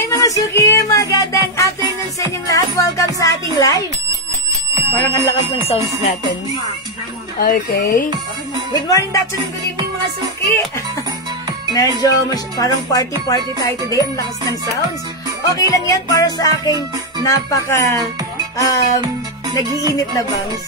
Hi mga Suki! Magandang afternoon sa inyong lahat. Welcome sa ating live. Parang ang lakas ng sounds natin. Okay. Good morning, good afternoon, good evening mga Suki. Medyo parang party-party tayo today. Ang lakas ng sounds. Okay lang yan para sa aking napaka nag-iinit na bangs.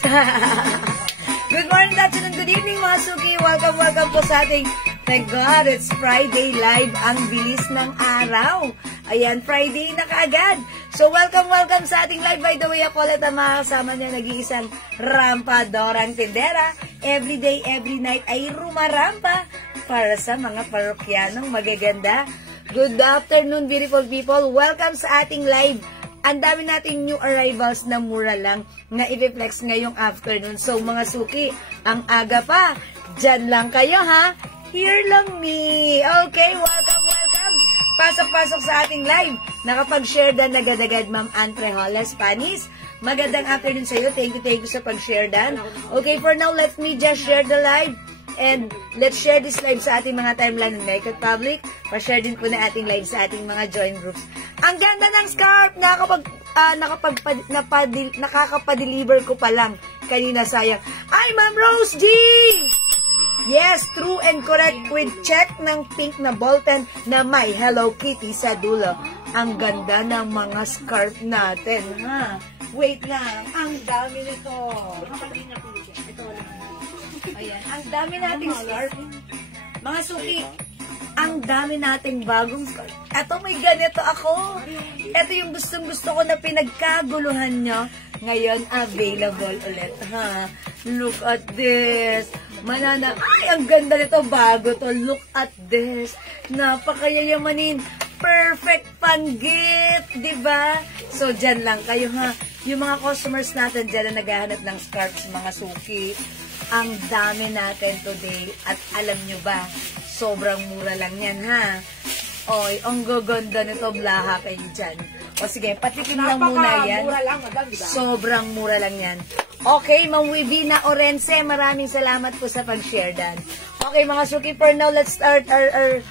Good morning, good afternoon, good evening mga Suki. Welcome, welcome po sa ating, thank God, it's Friday live. Ang bilis ng araw. Ayan, Friday na kaagad. So, welcome, welcome sa ating live. By the way, ako ulit ang makakasama niya, nag-iisang rampadorang tindera. Every day, every night ay rumarampa para sa mga parokyanong magaganda. Good afternoon, beautiful people. Welcome sa ating live. Ang dami nating new arrivals na mura lang na i-reflex ngayong afternoon. So, mga Suki, ang aga pa. Diyan lang kayo, ha? Here lang me. Okay, welcome, welcome. Pasok-pasok sa ating live. Nakapag-share dan agad-agad, Ma'am Antrejolas Panis. Magandang afternoon sa iyo. Thank you sa pag-share dan. Okay, for now, let me just share the live. And let's share this live sa ating mga timeline ng Naked Public. Pa-share din po na ating live sa ating mga join groups. Ang ganda ng scarf! Nakakapa-deliver ko pa lang. Kanina sayang. Ay, Ma'am Rose G! Yes, true and correct with check ng pink na ball pen na may Hello Kitty sa dulo. Ang ganda ng mga scarf natin, ha? Wait lang, ang dami nito. Ayan, ang dami nating scarf. Mga Suki, ang dami nating bagong scarf. Eto, may ganito ako. Eto yung gustong-gusto ko na pinagkaguluhan nyo. Ngayon, available ulit, ha? Look at this. Manana, ay, ang ganda nito, bago to. Look at this. Napakayayamanin. Perfect pan-gift, diba? So, dyan lang kayo, ha? Yung mga customers natin dyan na naghahanap ng scarves, mga Suki. Ang dami natin today. At alam nyo ba, sobrang mura lang yan, ha? Oy, ang gaganda nito, blaha kayo dyan. O sige, patikim lang muna yan. Mura lang, madam, diba? Sobrang mura lang yan. Okay, Ma'am Wivina Orense, maraming salamat po sa pag-share dan. Okay, mga Suki, for now, let's start our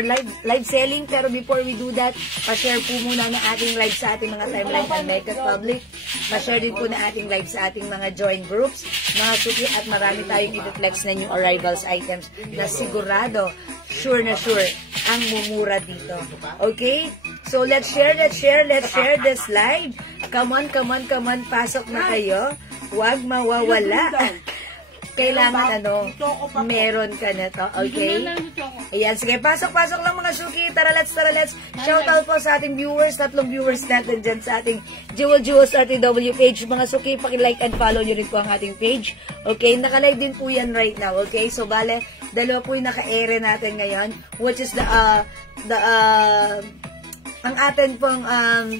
live selling. Pero before we do that, pa-share po muna ng ating live sa ating mga timeline and Naked Public. Pa-share din po na ating live sa ating mga join groups, mga Suki, at marami tayong i-reflex na new arrivals items na sigurado, sure na sure, ang mumura dito. Okay? So, let's share this live. Come on, pasok na kayo. Huwag mawawala. Kailangan, meron ka na to. Okay? Ayan, sige, pasok lang mga Suki. Tara, let's. Shout out po sa ating viewers, 3 viewers natin dyan sa ating Jewels RTW page. Mga Suki, paki-like and follow nyo rin po ang ating page. Okay? Naka-live din po yan right now. Okay? So, bale, dalawa po yung naka-ere natin ngayon, which is ang atin pong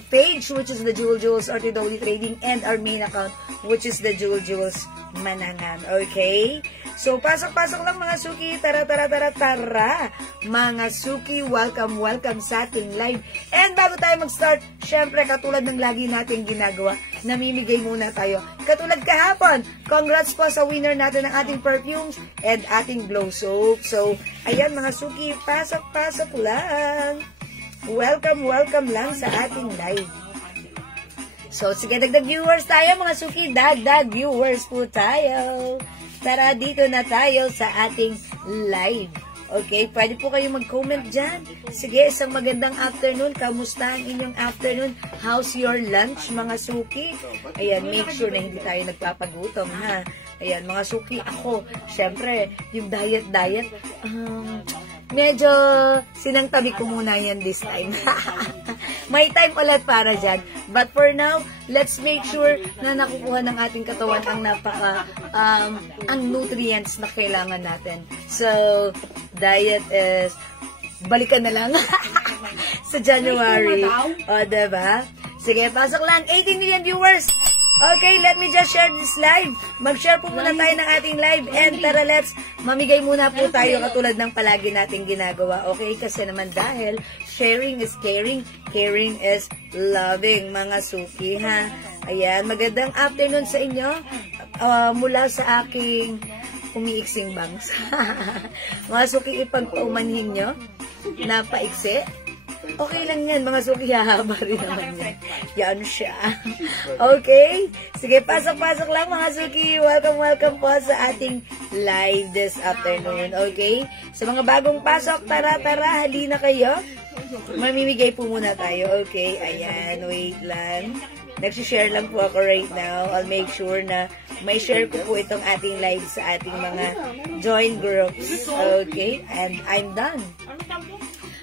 page, which is the Jewels RTW Trading, and our main account, which is the Jewels Manangan. Okay? So, pasok lang mga Suki. Tara. Mga Suki, welcome sa ating live. And bago tayo mag-start, syempre, katulad ng lagi natin ginagawa, namimigay muna tayo. Katulad kahapon, congrats po sa winner natin ng ating perfumes and ating glow soap. So, ayan mga Suki, pasok lang. Welcome lang sa ating live. So, sige, dagdag viewers tayo, mga Suki. Dagdag viewers po tayo. Tara, dito na tayo sa ating live. Okay, pwede po kayo mag-comment dyan. Sige, isang magandang afternoon. Kamusta ang inyong afternoon? How's your lunch, mga Suki? Ayan, make sure na hindi tayo nagpapagutom, ha? Ayan, mga Suki, ako, syempre, yung diet, medyo sinangtabi ko muna yan this time. May time ulit para dyan. But for now, let's make sure na nakukuha ng ating katawan ang ang nutrients na kailangan natin. So, diet is, balikan na lang sa January. O, diba? Sige, pasok lang. 18 million viewers. Okay, let me just share this live. Mag-share po muna tayo ng ating live. And tara, let's mamigay muna po tayo katulad ng palagi nating ginagawa. Okay, kasi naman dahil sharing is caring, caring is loving, mga Suki, ha? Ayan, magandang afternoon sa inyo. Mula sa aking umiiksing bangs. Mga Suki, ipagpaumanhin nyo na paiksi. Okay lang yan, mga suki, hahaba rin naman yan. Yan siya. Okay? Sige, pasok-pasok lang mga suki. Welcome po sa ating live this afternoon. Okay? Sa mga bagong pasok, tara, halina kayo. Mamimigay po muna tayo. Okay? Ayan, wait lang. Nagsishare lang po ako right now. I'll make sure na may share ko po itong ating live sa ating mga join groups. Okay? And I'm done.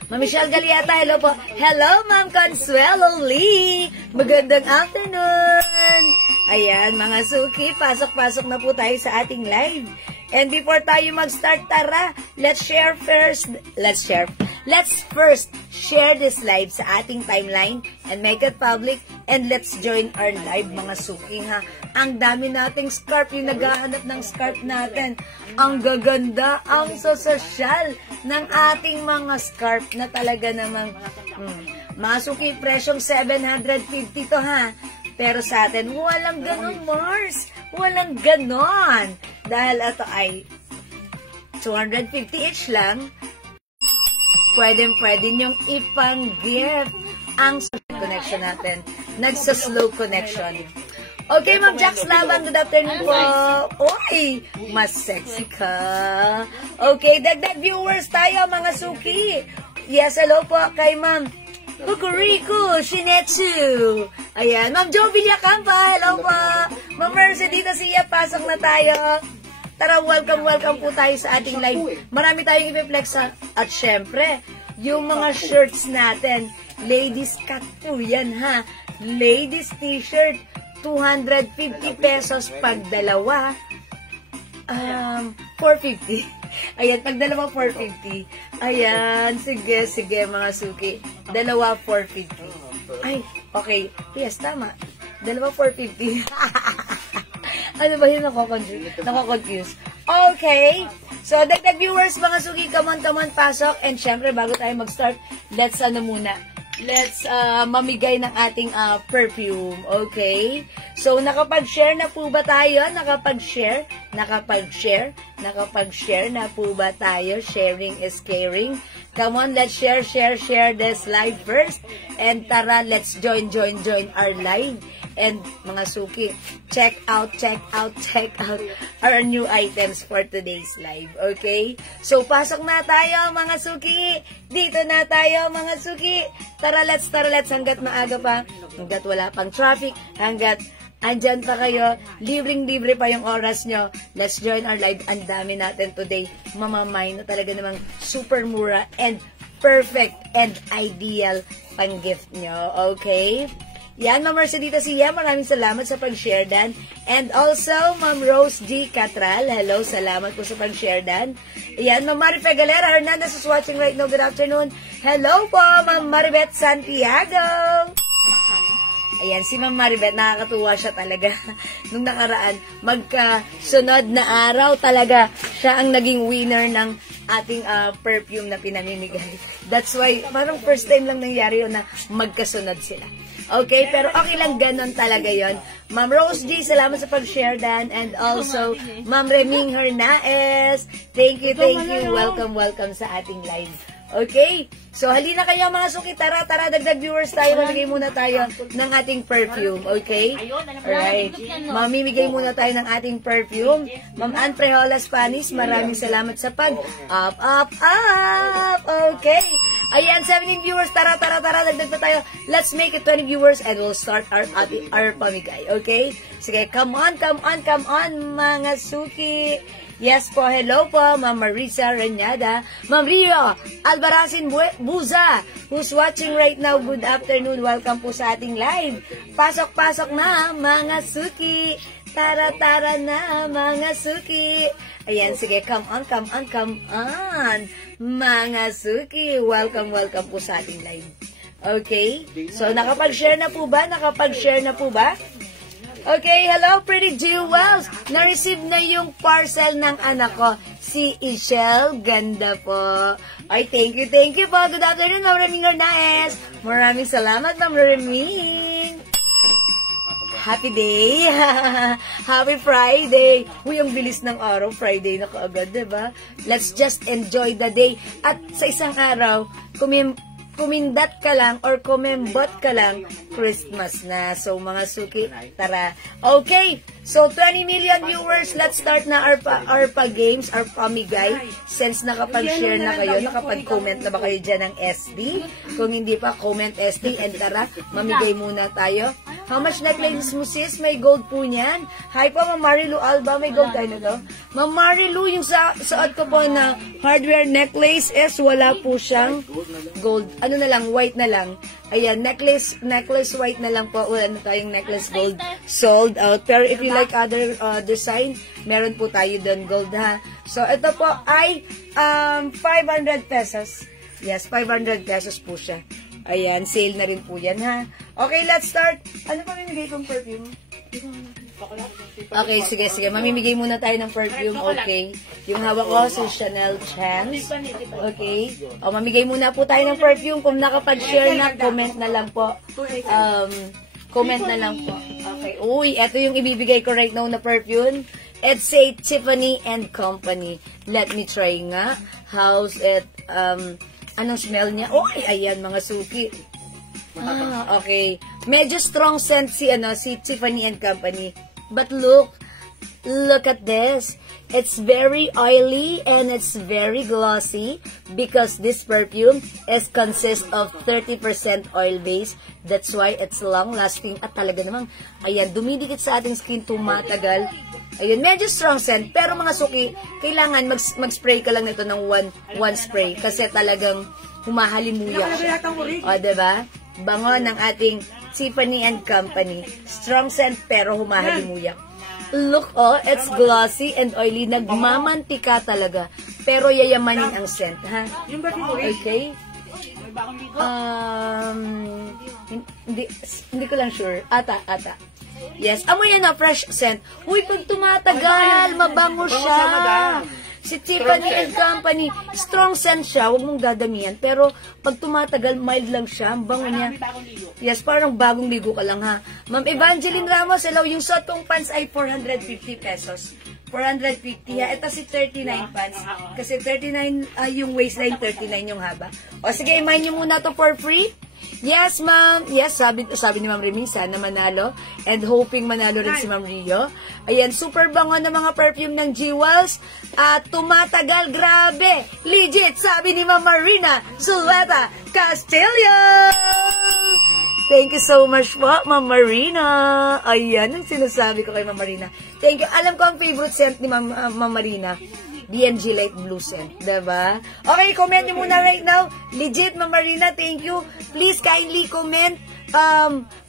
Ma'am Michelle Galiata, hello po. Hello, Ma'am Consuelo Lee. Magandang afternoon. Ayan, mga suki, pasok-pasok na po tayo sa ating live. And before tayo mag-start, tara, let's first share this live sa ating timeline and make it public, and let's join our live, mga suki, ha. Ang dami nating scarf, yung naghahanap ng scarf natin. Ang gaganda, ang sosyal ng ating mga scarf na talaga namang, mga suki, presyong 750 to, ha. Pero sa atin, walang ganon, Mars. Walang ganon. Dahil ito ay 250 each lang. Pwede niyong ipang-gift ang connection natin. Nagsa-slow connection. Okay, Ma'am Jax Laban, good afternoon po. Uy, mas sexy ka. Okay, dagdag viewers tayo, mga suki. Yes, hello po kay Ma'am Kukuriko Shinetsu. Ayan, Ma'am Jo Villacampa, hello po. Ma'am Mercy, dito siya, pasok na tayo. Tara, welcome po tayo sa ating live. Marami tayong i-flex, at syempre, yung mga shirts natin, ladies cut to, yan ha. Ladies t-shirt, 250 pesos pag dalawa. 450. Ayan, pag dalawa 450. Ayan, sige mga suki. Dalawa 450. Ay, okay. Yes, tama. Dalawa 450. Ano ba yun? Nako-confuse. Okay. So, dagdag viewers, mga suki, come on, pasok. And syempre, bago tayo mag-start, let's mamigay ng ating perfume. Okay? So, nakapag-share na po ba tayo? Nakapag-share na po ba tayo? Sharing is caring. Come on, let's share this live first. And tara, let's join our live. And mga suki, check out our new items for today's live. Okay? So, pasok na tayo, mga suki. Dito na tayo, mga suki. Tara, let's hanggat maaga pa, hanggat wala pang traffic, hanggat andyan pa kayo, libreng-libre pa yung oras nyo. Let's join our live. Ang dami natin today. Mamamay na talaga namang super mura and perfect and ideal pang gift nyo. Okay? Yan, Ma'am Mercedita siya, maraming salamat sa pag-share dan. And also, Ma'am Rose G. Catral, hello, salamat po sa pag-share dan. Yan, Ma'am Marife Galera Hernandez is watching right now, good afternoon. Hello po, Ma'am Maribeth Santiago. Ayan, si Ma'am Maribeth, nakakatuwa siya talaga. Nung nakaraan, magkasunod na araw talaga, siya ang naging winner ng ating perfume na pinamimigay. That's why, parang first time lang nangyari yun na magkasunod sila. Okay, pero okay lang, ganon talaga yon. Ma'am Rose G, salamat sa pag-share dan. And also, Ma'am Reming Hernaez, thank you. Welcome sa ating live. Okay? So, halina kayo mga suki. Tara, dagdag viewers tayo. Mamigay muna tayo ng ating perfume. Okay? Alright. Mamimigay muna tayo ng ating perfume. Ma'am Ann Prehola Spanis, maraming salamat sa up. Okay. Ayan, 17 viewers. Tara, dagdag pa tayo. Let's make it 20 viewers and we'll start our pamigay. Okay? Sige, come on, mga suki. Yes po, hello po, Ma'am Marisa Renyada, Ma'am Rio Albarazin Buza, who's watching right now, good afternoon, welcome po sa ating live. Pasok na, mga suki. Tara na, mga suki. Ayan, sige, come on, mga suki. Welcome po sa ating live. Okay? So, nakapag-share na po ba? Okay, hello, Pretty Jewels. Na-receive na yung parcel ng anak ko, si Ishel. Ganda po. Ay, thank you po. Good afternoon, Ma'am Reming Hernaez. Maraming salamat, Ma'am Reming. Happy day. Happy Friday. Uy, ang bilis ng araw. Friday na kaagad, diba? Let's just enjoy the day. At sa isang araw, kumindat ka lang or kumembot ka lang, Christmas na. So, mga suki, tara. Okay, so 20 million viewers, let's start na our games, our pamigay. Since nakapag-share na kayo, nakapag-comment na ba kayo dyan ng SD? Kung hindi pa, comment SD and tara, mamigay muna tayo. How much necklaces mo sis? May gold po niyan. Hi po, Ma'am Marilu Alba. May gold tayo na to. Ma'am Marilu, yung suot ko po na hardware necklace is wala po siyang gold. Ano na lang, white na lang. Ayan, necklace white na lang po. Wala na tayong necklace gold. Sold out. Pero if you like other design, meron po tayo doon gold ha. So, ito po ay 500 pesos. Yes, 500 pesos po siya. Ayan, sale na rin po yan, ha? Okay, let's start. Ano pa mamimigay kong perfume? Okay, sige. Mamimigay muna tayo ng perfume, okay? Yung hawak ko, si Chanel Chance. Okay? O, mamigay muna po tayo ng perfume. Kung nakapag-share na, comment na lang po. Comment na lang po. Okay. Uy, eto yung ibibigay ko right now na perfume. It's a Tiffany & Company. Let me try nga. How's it? Anong smell niya? Uy, ayan mga suki. Okay. Medyo strong scent si Tiffany & Company. But look at this. It's very oily and it's very glossy because this perfume consists of 30% oil base. That's why it's long lasting at talaga namang, ayan, dumidikit sa ating skin, tumatagal. Ayun, medyo strong scent. Pero mga suki, kailangan mag-spray ka lang nito ng one spray. Kasi talagang humahalimuyak siya. O, diba? Bango ng ating Tiffany & Company. Strong scent pero humahalimuyak. Look, it's glossy and oily. Nagmamantika talaga. Pero yayamanin ang scent, ha? Okay? Hindi ko lang sure. Ata. Yes, amoy yan na fresh scent. Uy, pag tumatagal, mabango siya. Si Tiffany & Company, strong scent siya, huwag mong dadamihan. Pero pag tumatagal, mild lang siya, ang bango niya. Yes, parang bagong ligo ka lang ha. Ma'am Evangeline Ramos, hello, yung suot kong pants ay 450 pesos. 450 ha. Ito si 39 pants. Kasi 39 yung waistline, 39 yung haba. O sige, imahin nyo muna to for free. Yes, ma'am. Yes, sabi ni Ma'am Remy, sana manalo. And hoping manalo rin si Ma'am Rio. Ayan, super bango na mga perfume ng Jewels. At tumatagal, grabe. Legit, sabi ni Ma'am Marina Zuleta Castillo. Thank you so much po, Ma'am Marina. Ayan, ang sinasabi ko kay Ma'am Marina. Thank you. Alam ko ang favorite scent ni Ma'am Marina. DMG Light Blue Scent, diba? Okay, comment nyo muna right now. Legit, Ma'am Marina, thank you. Please kindly comment,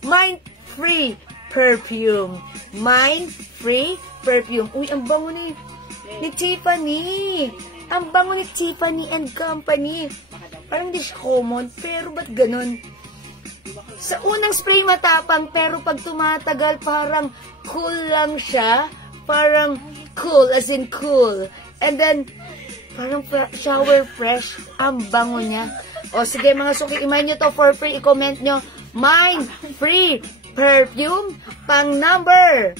Mind-Free Perfume. Mind-Free Perfume. Uy, ang bango ni Tiffany. Ang bango ni Tiffany & Company. Parang hindi siya common, pero ba't ganun? Sa unang spray matapang, pero pag tumatagal, parang cool lang siya. Parang cool, as in cool. And then, parang shower fresh. Ang bango niya. O sige mga suki, imahin nyo to for free. I-comment nyo. Mind-Free Perfume. Pang number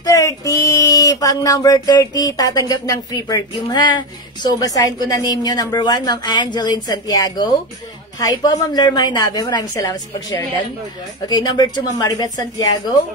30. Pang number 30. Tatanggap ng free perfume ha. So, basahin ko na name nyo. Number 1, Ma'am Angeline Santiago. Hi po, Ma'am Lermay Nabe. Maraming salamat sa pag-share dan. Okay, number 2, Ma'am Maribeth Santiago.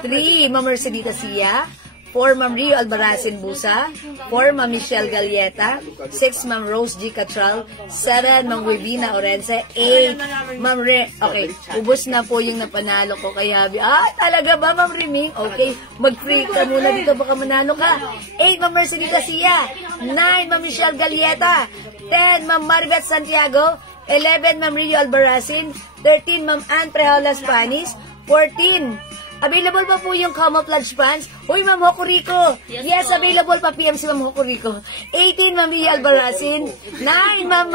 3, Ma'am Mercedita Sia. 4, Ma'am Rio Albarazin Busa. 4, Ma'am Michelle Galieta. 6, Ma'am Rose G. Catral. 7, Ma'am Webina Orense. 8, Ma'am Okay, ubos na po yung napanalo ko kay Habi. Talaga ba, Ma'am Riming? Okay, mag-free ka muna dito, baka manalo ka. 8, Ma'am Mercedita Sia. 9, Ma'am Michelle Galieta. 10, Ma'am Maribeth Santiago. 11, Ma'am Rio Albarazin. 13, Ma'am Ann Prejolas Panis. 14, available pa po yung camouflage pants. Uy, Ma'am Hokuriko. Yes, available pa PM si Ma'am Hokuriko. 18, Ma'am Ria Albarazin. 9, Ma'am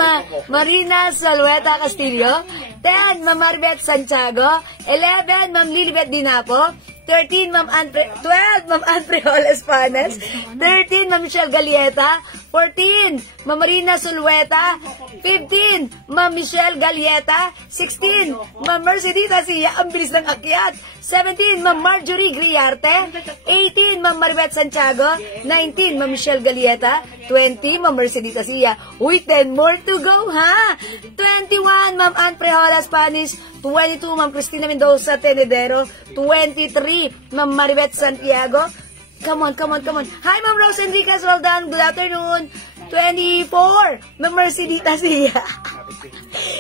Marina Zuleta Castillo. 10, Ma'am Maribeth Santiago. 11, Ma'am Lilibet Dinapo. 13, Ma'am 12, Ma'am Ann Prejolas Panas. 13, Ma'am Michelle Galieta. 14, Ma'am Marina Sulweta. 15, Ma'am Michelle Galieta. 16, Ma'am Mercedes Asia. Ang bilis ng akyat. 17, Ma'am Marjorie Griarte. 18, Ma'am Maribeth Santiago. 19, Ma'am Michelle Galieta. 20, Ma'am Mercedes Asia. Uy, 10 more to go, ha? 21, Ma'am Ann Prejola Spanish. 22, Ma'am Cristina Mendoza Tenedero. 23, Ma'am Maribeth Santiago. Come on, come on, come on. Hi, Ma'am Rose Enriquez. Well done. Good afternoon. 24, Ma'am Mercedes Asia.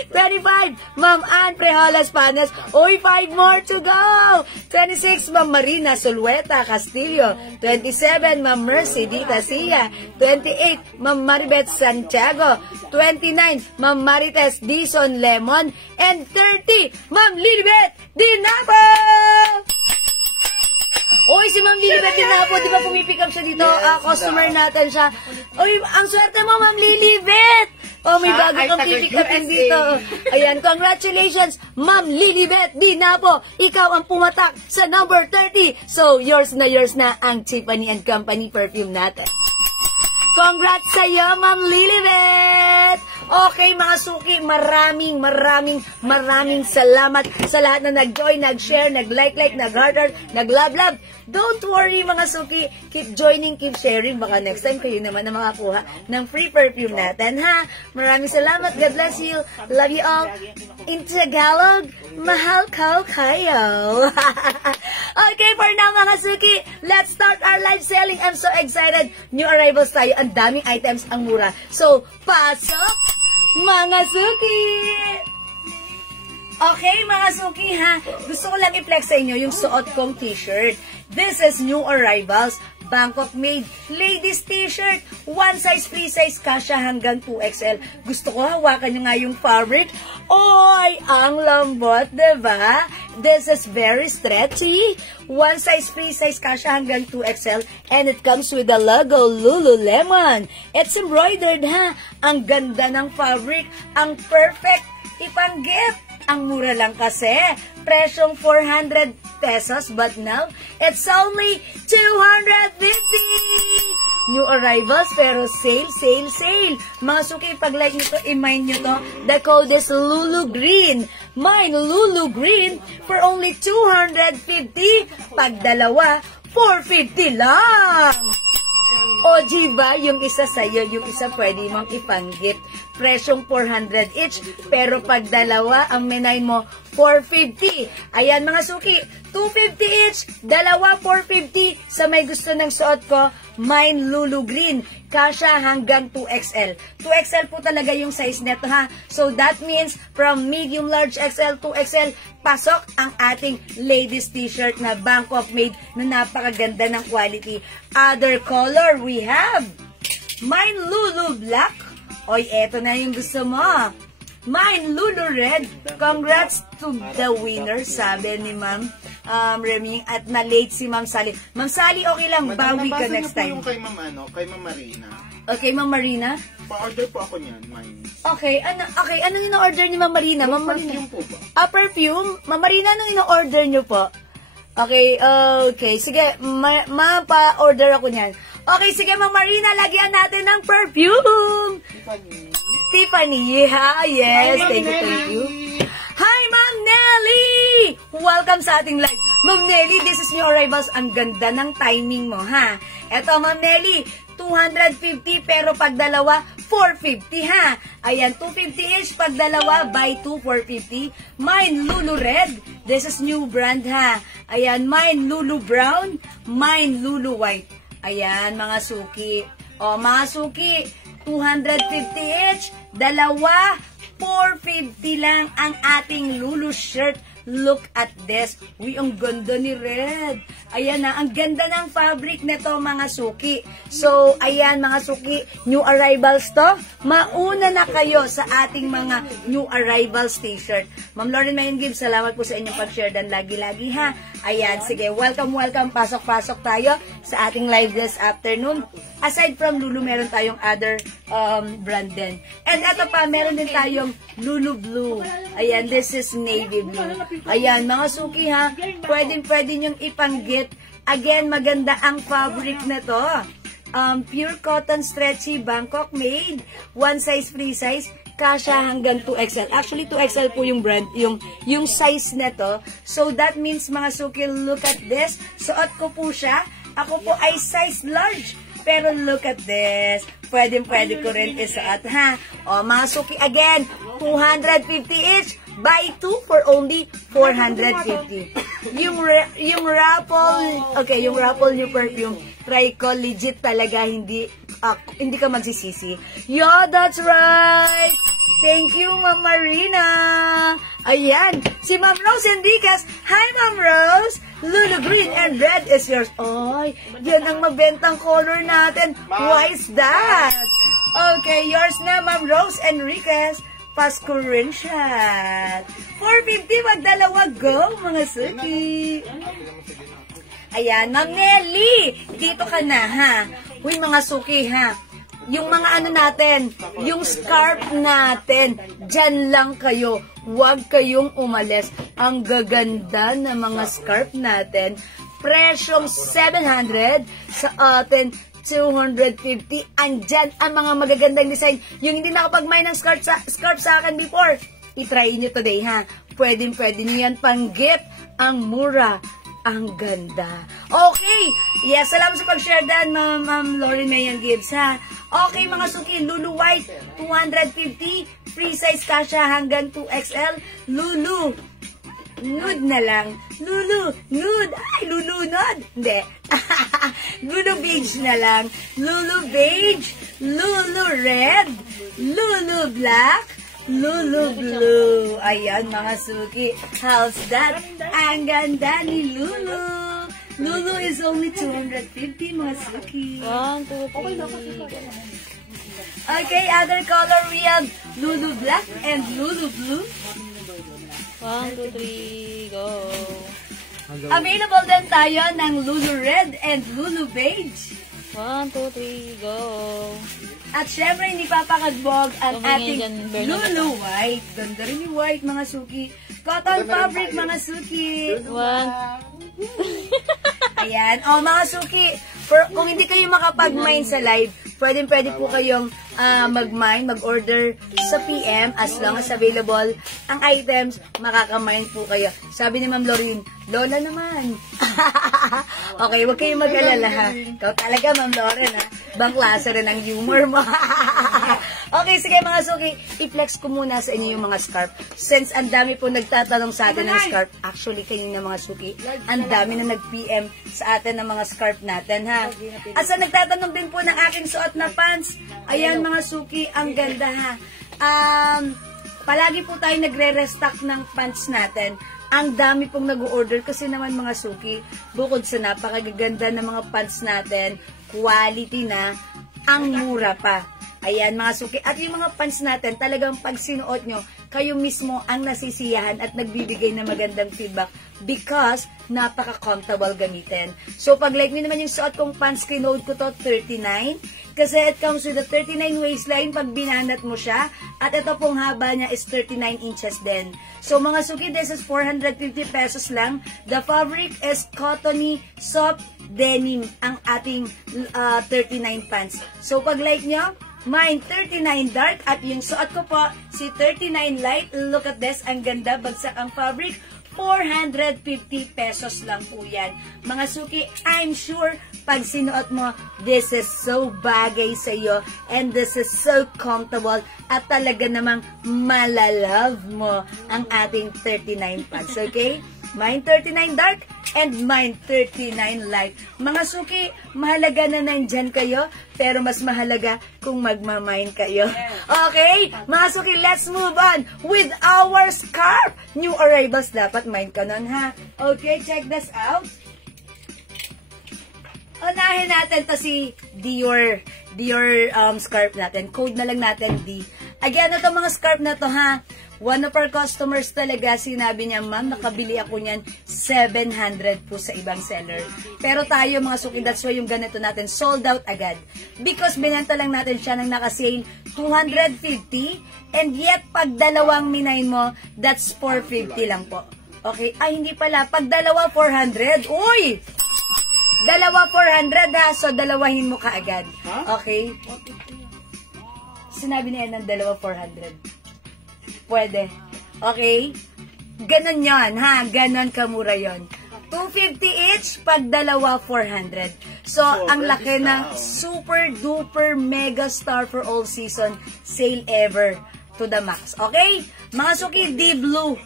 25, Ma'am Ann Prejola Spanes. Uy, 5 more to go. 26, Ma'am Marina Sulweta Castillo. 27, Ma'am Mercedes Asia. 28, Ma'am Maribeth Santiago. 29, Ma'am Marites Dizon Lemon. And 30, Ma'am Lilibet Dinapo! Uy, si Ma'am Lilibet Dinapo, di ba pumipick up siya dito? Customer natin siya. Uy, ang swerte mo, Ma'am Lilibet! Oh, may bago kang pipick up dito. Ayan, congratulations, Ma'am Lilibet Dinapo. Ikaw ang pumatak sa number 30. So, yours na ang Tiffany & Company perfume natin. Congrats sa'yo, Ma'am Lilibet! Okay, mga suki, maraming salamat sa lahat na nag-join, nag-share, nag-like, nag-heart, nag-love. Don't worry, mga suki. Keep joining, keep sharing. Baka next time kayo naman na makakuha ng free perfume natin, ha? Maraming salamat. God bless you. Love you all. In Tagalog, mahal ko kayo. Okay, for now, mga suki, let's start our live selling. I'm so excited. New arrivals tayo. Ang daming items, ang mura. So, pasok, mga suki! Okay, mga suki, ha? Gusto ko lang i-flex sa inyo yung suot kong t-shirt. This is new arrivals. Bangkok made ladies t-shirt. One size, free size, kasya hanggang 2XL. Gusto ko hawakan nyo nga yung fabric. Oy, ang lambot, diba? This is very stretchy. One size, free size, kasya hanggang 2XL. And it comes with the logo Lululemon. It's embroidered, ha? Ang ganda ng fabric. Ang perfect ipang-gift. Ang mura lang kasi. Presyong 400 pesos, but now, it's only 250! New arrivals, pero sale. Mga suki, pag-like nyo to, i-mine nyo to. The code is Lulu Green. Mine Lulu Green for only 250. Pag dalawa, 450 lang! O, diba, yung isa sa'yo, yung isa pwede mong ipang-gift. Presyong 400 each, pero pag dalawa, ang menay mo, 450. Ayan, mga suki, 250 each, dalawa, 450. Sa may gusto ng suot ko, mine Lulu Green. Kasya hanggang 2XL. 2XL po talaga yung size neto, ha? So, that means, from medium, large, XL, 2XL, pasok ang ating ladies t-shirt na Bangkok made na napakaganda ng quality. Other color, we have mine Lulu Black. Oy, eto na yung gusto mo. Mine Lulu Red. Congrats to the winner, sabi ni Ma'am Remy. At na-late si Ma'am Sally. Ma'am Sally, okay lang. Bawi ka next time. Yung kay Ma'am Marina. Okay, Ma'am Marina. Pa-order po ako niyan, mine. Okay, ano yung order ni Ma'am Marina? Ma'am Marina. Perfume po ba? Perfume? Ma'am Marina, ano yung order nyo po? Okay, sige, pa-order ako niyan. Okay, sige, Ma'am Marina, lagyan natin ng perfume. Tiffany, yeah, yes, thank you. Hi, Ma'am Nelly! Welcome sa ating live. Ma'am Nelly, this is new arrivals. Ang ganda ng timing mo, ha? Eto, Ma'am Nelly, 250, pero pag dalawa, 450, ha? Ayan, 250 each, pag dalawa, buy 2, 450. Mine Lulu Red, this is new brand, ha? Ayan, mine Lulu Brown, mine Lulu White. Ayan, mga suki. O, mga suki, 250 each, dalawa, 450 lang ang ating Lulu shirt. Look at this. Uy, ang ganda ni Red. Ayan na, ang ganda ng fabric nito, mga suki. So, ayan, mga suki, new arrivals to. Mauna na kayo sa ating mga new arrivals t-shirt. Ma'am Lauren Mayen Gibbs, salamat po sa inyong pag-share dan lagi-lagi, ha. Ayan, sige, welcome. Pasok-pasok tayo sa ating live this afternoon. Aside from Lulu, meron tayong other brand din. And eto pa, meron din tayong Lulu Blue. Ayan, this is navy blue. Ayan, mga suki, ha, pwede nyong ipang-get. Again, maganda ang fabric na to. pure cotton stretchy Bangkok made. One size, free size. Kasha hanggang 2XL. Actually, 2XL po yung brand, yung size nito. So, that means, mga suki, look at this. Suot ko po siya. Ako po ay size large. Pero look at this. Pwede ko rin isuot, ha? O, mga suki, again, 250 each. Buy 2 for only 450. Yung raffle, okay, yung raffle new perfume, try ko, legit talaga, hindi ka magsisisi. Yeah, that's right! Thank you, Ma'am Marina! Ayan, si Ma'am Rose Enriquez. Hi, Ma'am Rose! Lulu green and red is yours. Ay, yan ang mabentang color natin. Why is that? Okay, yours na, Ma'am Rose Enriquez. Pasko rin siya. 450, magdalawa. Go, mga suki. Ayan, Ma'am Nelly. Dito ka na, ha? Uy, mga suki, ha? Yung mga ano natin, yung scarf natin, dyan lang kayo. Huwag kayong umalis. Ang gaganda ng mga scarf natin. Presyong 700 sa atin. 250. Andyan ang mga magagandang design. Yung hindi nakapag-may ng scarf sa akin before, itry nyo today, ha? Pwede nyo yan pang gift. Ang mura. Ang ganda. Okay. Yes, salamat sa pag-share dan, Ma'am Lauren Mayan Gibbs, ha? Okay, mga suki. Lulu White, 250. Free size kasha hanggang 2XL. Lulu. Nude na lang. Lulu, nude. Ay, Lulu nude. Hindi. Lulu beige na lang. Lulu beige. Lulu red. Lulu black. Lulu blue. Ayan, mga suki. How's that? Ang ganda ni Lulu. Lulu is only 250, mga suki. 1, 2, 3. Okay, other color we have Lulu black and Lulu blue. 1, 2, 3, go. Available din tayo ng Lulu Red and Lulu Beige. 1, 2, 3, go. At syempre, hindi papakagbog ang Tumingin ating dyan, Bernard. Lulu White. Ganda rin yung white, mga suki. Cotton fabric, mga suki. 1. Ayan. O, mga suki, kung hindi kayo makapag-mine sa live, pwede po kayong mag-order sa PM as long as available ang items, makaka-mine po kayo. Sabi ni Ma'am Lauren, Lola naman. Okay, huwag kayong mag-alala, ha? Ikaw talaga, Ma'am Lauren, ha? Bangklasa rin ang humor mo. Okay, sige mga suki, i-flex ko muna sa inyo yung mga scarf. Since ang dami po nagtatanong sa atin ng scarf, actually kayo na mga suki, ang dami na nag-PM sa atin ng mga scarf natin, ha? At sa nagtatanong din po ng aking suot na pants, ayan mga suki, ang ganda, ha? Palagi po tayo nagre-restock ng pants natin. Ang dami pong nag-order kasi naman mga suki, bukod sa napakaganda ng mga pants natin, quality na, ang mura pa. Ayan mga suki. At yung mga pants natin, talagang pag sinuot nyo, kayo mismo ang nasisiyahan at nagbibigay ng magandang feedback because napaka-comfortable gamitin. So pag like nyo naman yung suot kong pants, kinode ko to 39. Kasi it comes with a 39 waistline pag binanat mo siya. At ito pong haba niya is 39 inches din. So mga suki, this is 450 pesos lang. The fabric is cottony, soft denim ang ating 39 pants. So pag like nyo, mine 39 dark at yung suot ko po si 39 light. Look at this, ang ganda, bagsak ang fabric. 450 pesos lang po yan. Mga suki, I'm sure pag sinuot mo, this is so bagay sa iyo and this is so comfortable at talaga namang malalove mo ang ating 39 pants, okay? Mine 39 dark and mine 39 light. Mga suki, mahalaga na nandyan kayo, pero mas mahalaga kung magmamine kayo. Okay? Mga suki, let's move on with our scarf. New arrivals, dapat mine ka nun, ha? Okay, check this out. Unahin natin to si Dior scarf natin. Code na lang natin D. Again, ito mga scarf na to, ha? One of our customers talaga, sinabi niya, ma'am, nakabili ako niyan 700 po sa ibang seller. Pero tayo mga suki, that's why yung ganito natin, sold out agad. Because binenta lang natin siya ng naka-sale 250 and yet pag dalawang minay mo, that's 450 lang po. Okay? Ay, hindi pala. Pag dalawa, 400. Uy! Dalawa 400 ha, so dalawahin mo kaagad. Ha? Okay? Sinabi niya ng dalawa 400. Pwede. Okay? Ganon yon ha, ganon kamura yon. 250 each, pag dalawa 400. So, ang laki ng super duper mega star for all season sale ever to the max. Okay? Mga suki, D-Blue.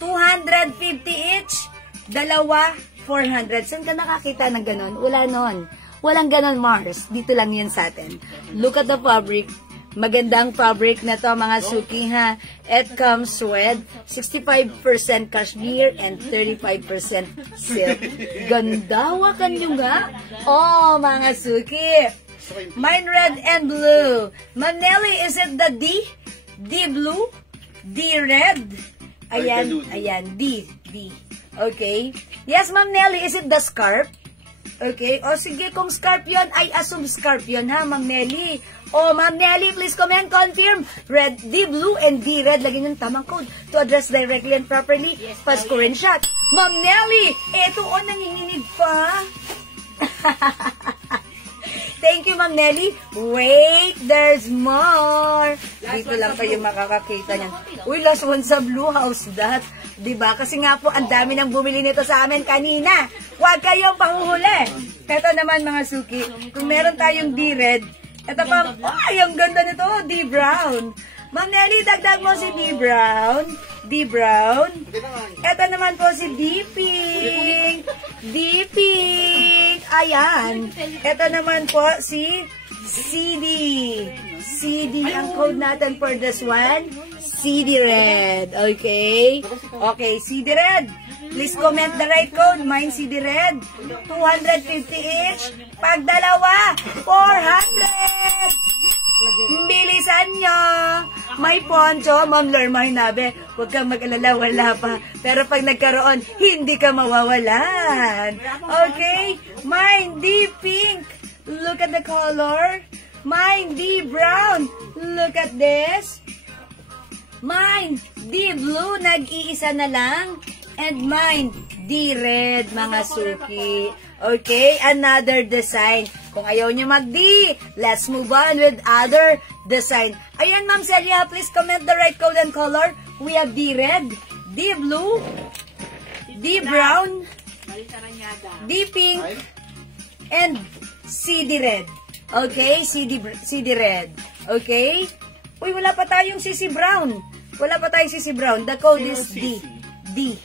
250 each, dalawa 400. Saan ka nakakita ng ganon? Wala nun. Walang ganon, Mars. Dito lang yun sa atin. Look at the fabric. Magandang fabric na to, mga suki, ha. It comes with 65% cashmere and 35% silk. Gandawakan nyo nga. Oh, mga suki. Mine red and blue. Ma'am Nelly, is it the D? D blue? D red? Ayan, ayan. D. Okay. Yes, Ma'am Nelly, is it the scarf? Okay. O sige, kung scarf yun, ay assume scarf yun, ha, Ma'am Nelly. O, Ma'am Nelly, please comment, confirm. Red, D blue, and D red. Lagyan yung tamang code to address directly and properly. Pa-screenshot. Ma'am Nelly, eto o, nanginginig pa. Thank you, Ma'am Nelly. Wait, there's more. Dito lang kayo makakakita niyan. Uy, last one sa Blue House, that. Diba? Kasi nga po, ang dami nang bumili nito sa amin kanina. Huwag kayong panghuhuli. Ito naman, mga suki. Kung meron tayong D-red, ito pa, ay, ang ganda nito, D-brown. Ma'am Nelly, dagdag mo si D-brown. D-brown. Ito naman po si D-pink. D-pink. Ayan. Ito naman po si CD. CD. Ang code natin for this one, CD red. Okay? Okay, CD red. Please comment the right code. Mine CD red. 250 each. Pag dalawa, 400. Bilisan nyo. May poncho. Ma'am Lorma Hinabe, huwag kang mag-alala, wala pa. Pero pag nagkaroon, hindi ka mawawalan. Okay? Mine D-pink. Look at the color. Mine D-brown. Look at this. Mine D-blue. Nag-iisa na lang. And mine D-red, mga suki. Okay, another design. Kung ayaw nyo mag-D, let's move on with other design. Ayan, Ma'am Celia, please comment the right code and color. We have D-red, D-blue, D-brown, D-pink, and CD-red. Okay, CD red. Okay? Uy, wala pa tayong CC brown. Wala pa tayong CC brown. The code is D. D.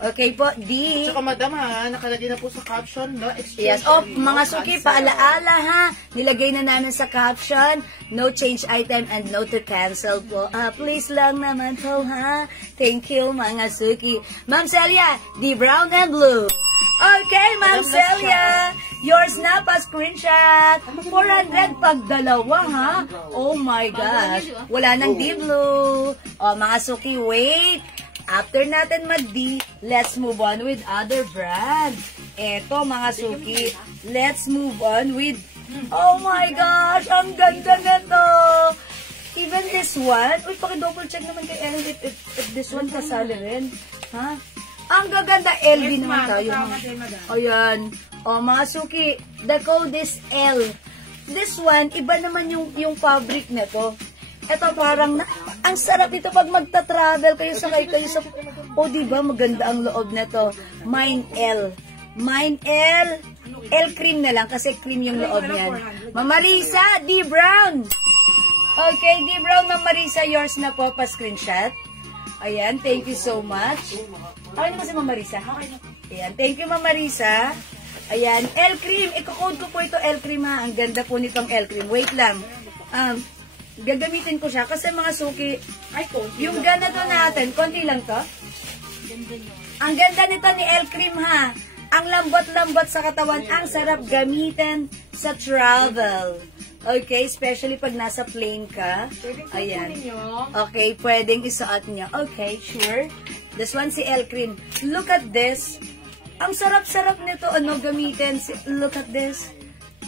Okay po, D. Tsaka madam ha, nakalagay na po sa caption, no exchange. Yes, mga suki, paalaala ha. Nilagay na namin sa caption, no change item and no to cancel po. Please lang naman po ha. Thank you, mga suki. Ma'am Celia, D brown and blue. Okay, Ma'am Celia. Yours na pa screenshot. 400 pag dalawa ha. Oh my gosh. Wala nang D blue. Mga suki, wait. After natin mag-D, let's move on with other brand. Eto, mga suki, let's move on with, oh my gosh, ang ganda na to. Even this one, uy, paki-double check naman kay Ellen if this one kasali rin. Ha? Ang gaganda, LV naman tayo. Ayan. O, mga suki, the code is L. This one, iba naman yung fabric na to. Ito parang, ang sarap ito pag magta-travel kayo, sakay kayo sa, diba, maganda ang loob na to. Mine L. Mine L. L cream na lang, kasi cream yung loob niyan. Mama Risa, D brown. Okay, D brown, Mama Risa, yours na po, pa-screenshot. Ayan, thank you so much. Okay naman si Mama Risa. Ayan, thank you, Mama Risa. Ayan, L cream. Iko-code ko po ito, L cream ha. Ang ganda po nitong L cream. Wait lang. Gagamitin ko siya kasi mga suki, yung ganito natin, konti lang to. Ang ganda nito ni L Cream ha. Ang lambot-lambot sa katawan, ang sarap gamitin sa travel. Okay, especially pag nasa plane ka. Ayan. Okay, pwedeng isuot nyo. Okay, sure. This one si L Cream. Look at this. Ang sarap-sarap nito, gamitin. Look at this.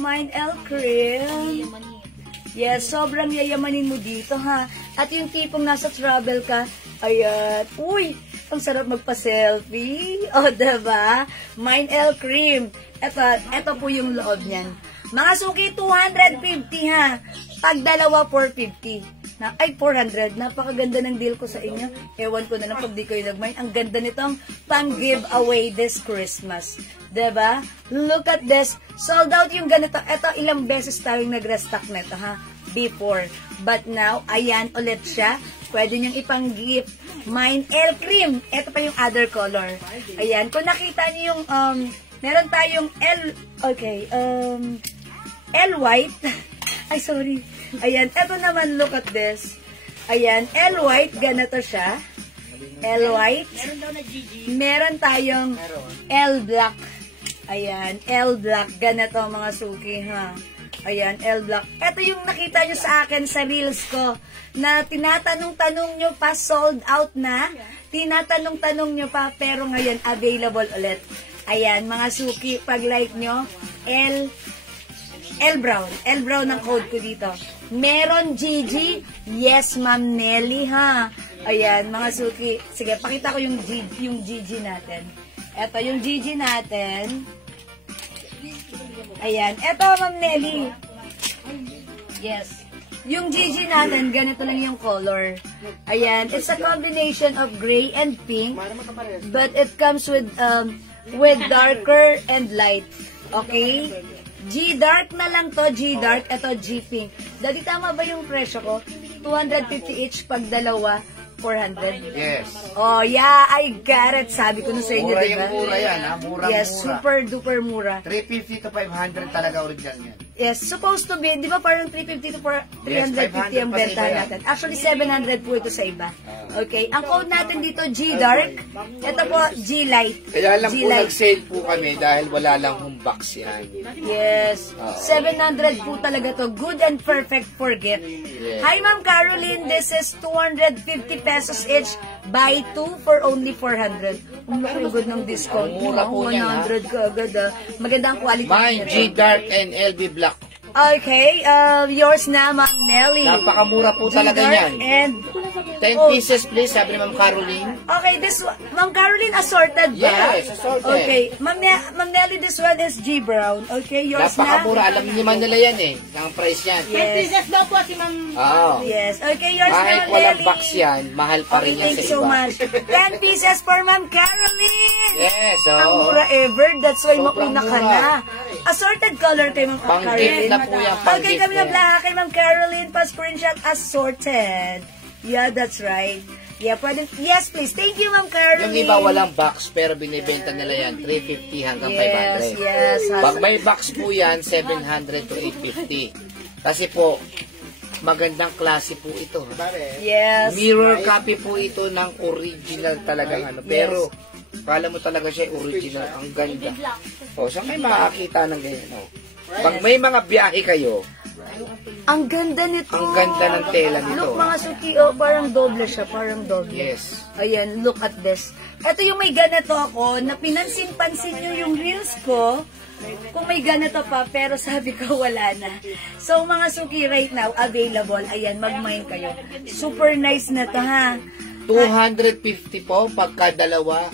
Mine L Cream. Yes, sobrang yayamanin mo dito, ha. At yung tipong nasa travel ka, ayan. Uy, Ang sarap magpa-selfie. O, diba? Mine L Cream. Ito po yung loob niyan. Mga suki, 250 ha. Pag dalawa, 450. Ay, 400. Napakaganda ng deal ko sa inyo. Ewan ko na lang pag di kayo nag-mind. Ang ganda nitong pang-giveaway this Christmas. Diba? Look at this. Sold out yung ganito. Ito, ilang beses tayong nag-restock nito ha. Before. But now, ayan ulit siya. Pwede niyong ipang-gift. Mine L Cream. Ito pa yung other color. Ayan. Kung nakita niyo yung, meron tayong L white. Ay, sorry. Ayan. Ito naman, look at this. Ayan. L white. Ganito siya. L white. Meron tayong L black. Ayan. L black. Ganito mga suki, ha. Ayan, L black. Ito yung nakita nyo sa akin sa reels ko na tinatanong-tanong nyo pa, sold out na. Tinatanong-tanong nyo pa, pero ngayon available ulit. Ayan, mga suki, pag like nyo, L brown. L brown ang code ko dito. Meron Gigi? Yes, Ma'am Nelly, ha. Ayan, mga suki. Sige, pakita ko yung Gigi natin. Ito, yung Gigi natin. Ayan. Ito, Ma'am Nelly. Yes. Yung Gigi natin, ganito lang yung color. Ayan. It's a combination of gray and pink. But it comes with darker and light. Okay? G-dark na lang to. G-dark. Ito, G-pink. Dati tama ba yung presyo ko? 250 each pag dalawa. 400? Yes. Oh, yeah, I got it. Sabi ko na sa inyo, Mura diba? yung mura yan, ha? Mura, yes, mura. super duper mura. 350 to 500 talaga original yan. Yes, supposed to be, di ba parang 350 to 350 ang bentahan natin. Actually, 700 po ito sa iba. Okay, ang code natin dito, G-Dark. Ito po, G-Light. Kaya lang po G-Light. nag-sale po kami dahil wala lang hong box yan. Yes, 700 po talaga to. Good and perfect for gift. Yes. Hi, Ma'am Caroline. This is 250 pesos each. Buy 2 for only 400. Ang good ng discount. Ang mura po niyan, 100 ka agad. Maganda ang quality. Mine, G-Dark and LB Black. Okay, yours na, Ma'am Nelly. Napakamura po talaga G-Dark yan. and 10 pieces please, sabi ni Ma'am Caroline. okay, this one, Ma'am Caroline, assorted ba? Yes, assorted. Okay, Ma'am Nelly, this one is G Brown. Okay, yours na. Napakamura, alam naman nila yan eh. Ang price yan. Yes. daw po si Ma'am. Oo. Yes, okay, yours na, Kahit Ma'am walang Nelly. box yan, mahal pa Okay, rin yan thank sa you so iba. much. 10 pieces for Ma'am Caroline. Yes, Ang oo. mura ever, that's why Sobrang mauna ka mura. na. Assorted color kay Ma'am Pang-gift Caroline. na po yan, Okay, pang-gift kami na na yan. blaha kay Ma'am Caroline, pa-screenshot assorted. Yeah, that's right. Yeah, pwede. Yes, please. Thank you, Ma'am Caroline. Yung iba walang box pero binibenta nila yan 350 hanggang 500. Yes. Pag may box po yan, 700 to 850. Kasi po, magandang klase po ito. Yes. Mirror copy po ito ng original talagang ano. Pero, kala mo talaga siya original. Ang ganda. O, saan kayo makakita ng ganyan? O. Pag may mga biyahe kayo, Ang ganda nito. ang ganda ng tela nito. Look, mga suki, oh, parang doble siya. Parang doble. Yes. Ayan, look at this. Ito yung may ganito ako, na pinansin-pansin nyo yung reels ko, kung may ganito pa, pero sabi ko wala na. So, mga suki right now, available. Ayan, mag-mine kayo. Super nice na to, ha? 250 po, pagka dalawa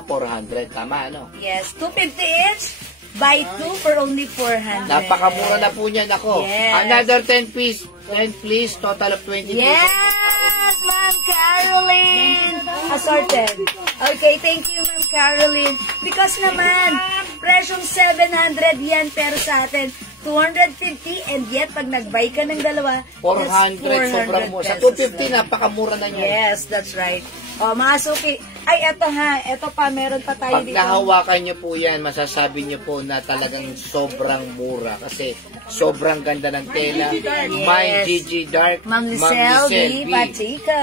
400. Tama, ano? Yes, 250 each. Buy 2 for only 400. Napakamura na po niyan ako. Yes. Another 10 piece. 10 please, total of 20 Yes, pieces. Ma'am Caroline! Assorted. Okay, thank you, Ma'am Caroline. Because naman, presyong 700 yan, pero sa atin, 250, and yet, pag nag-buy ka ng dalawa, 400, sobrang mura. Sa 250, napakamura na niyan. Yes, that's right. O, mga suki. Ay, eto ha. Eto pa, meron pa tayo Pag dito. nahawakan nyo po yan, masasabi nyo po na talagang sobrang mura. Kasi sobrang ganda ng tela. Mine, Gigi Dark, Ma'am Lizelle B. B. Patika.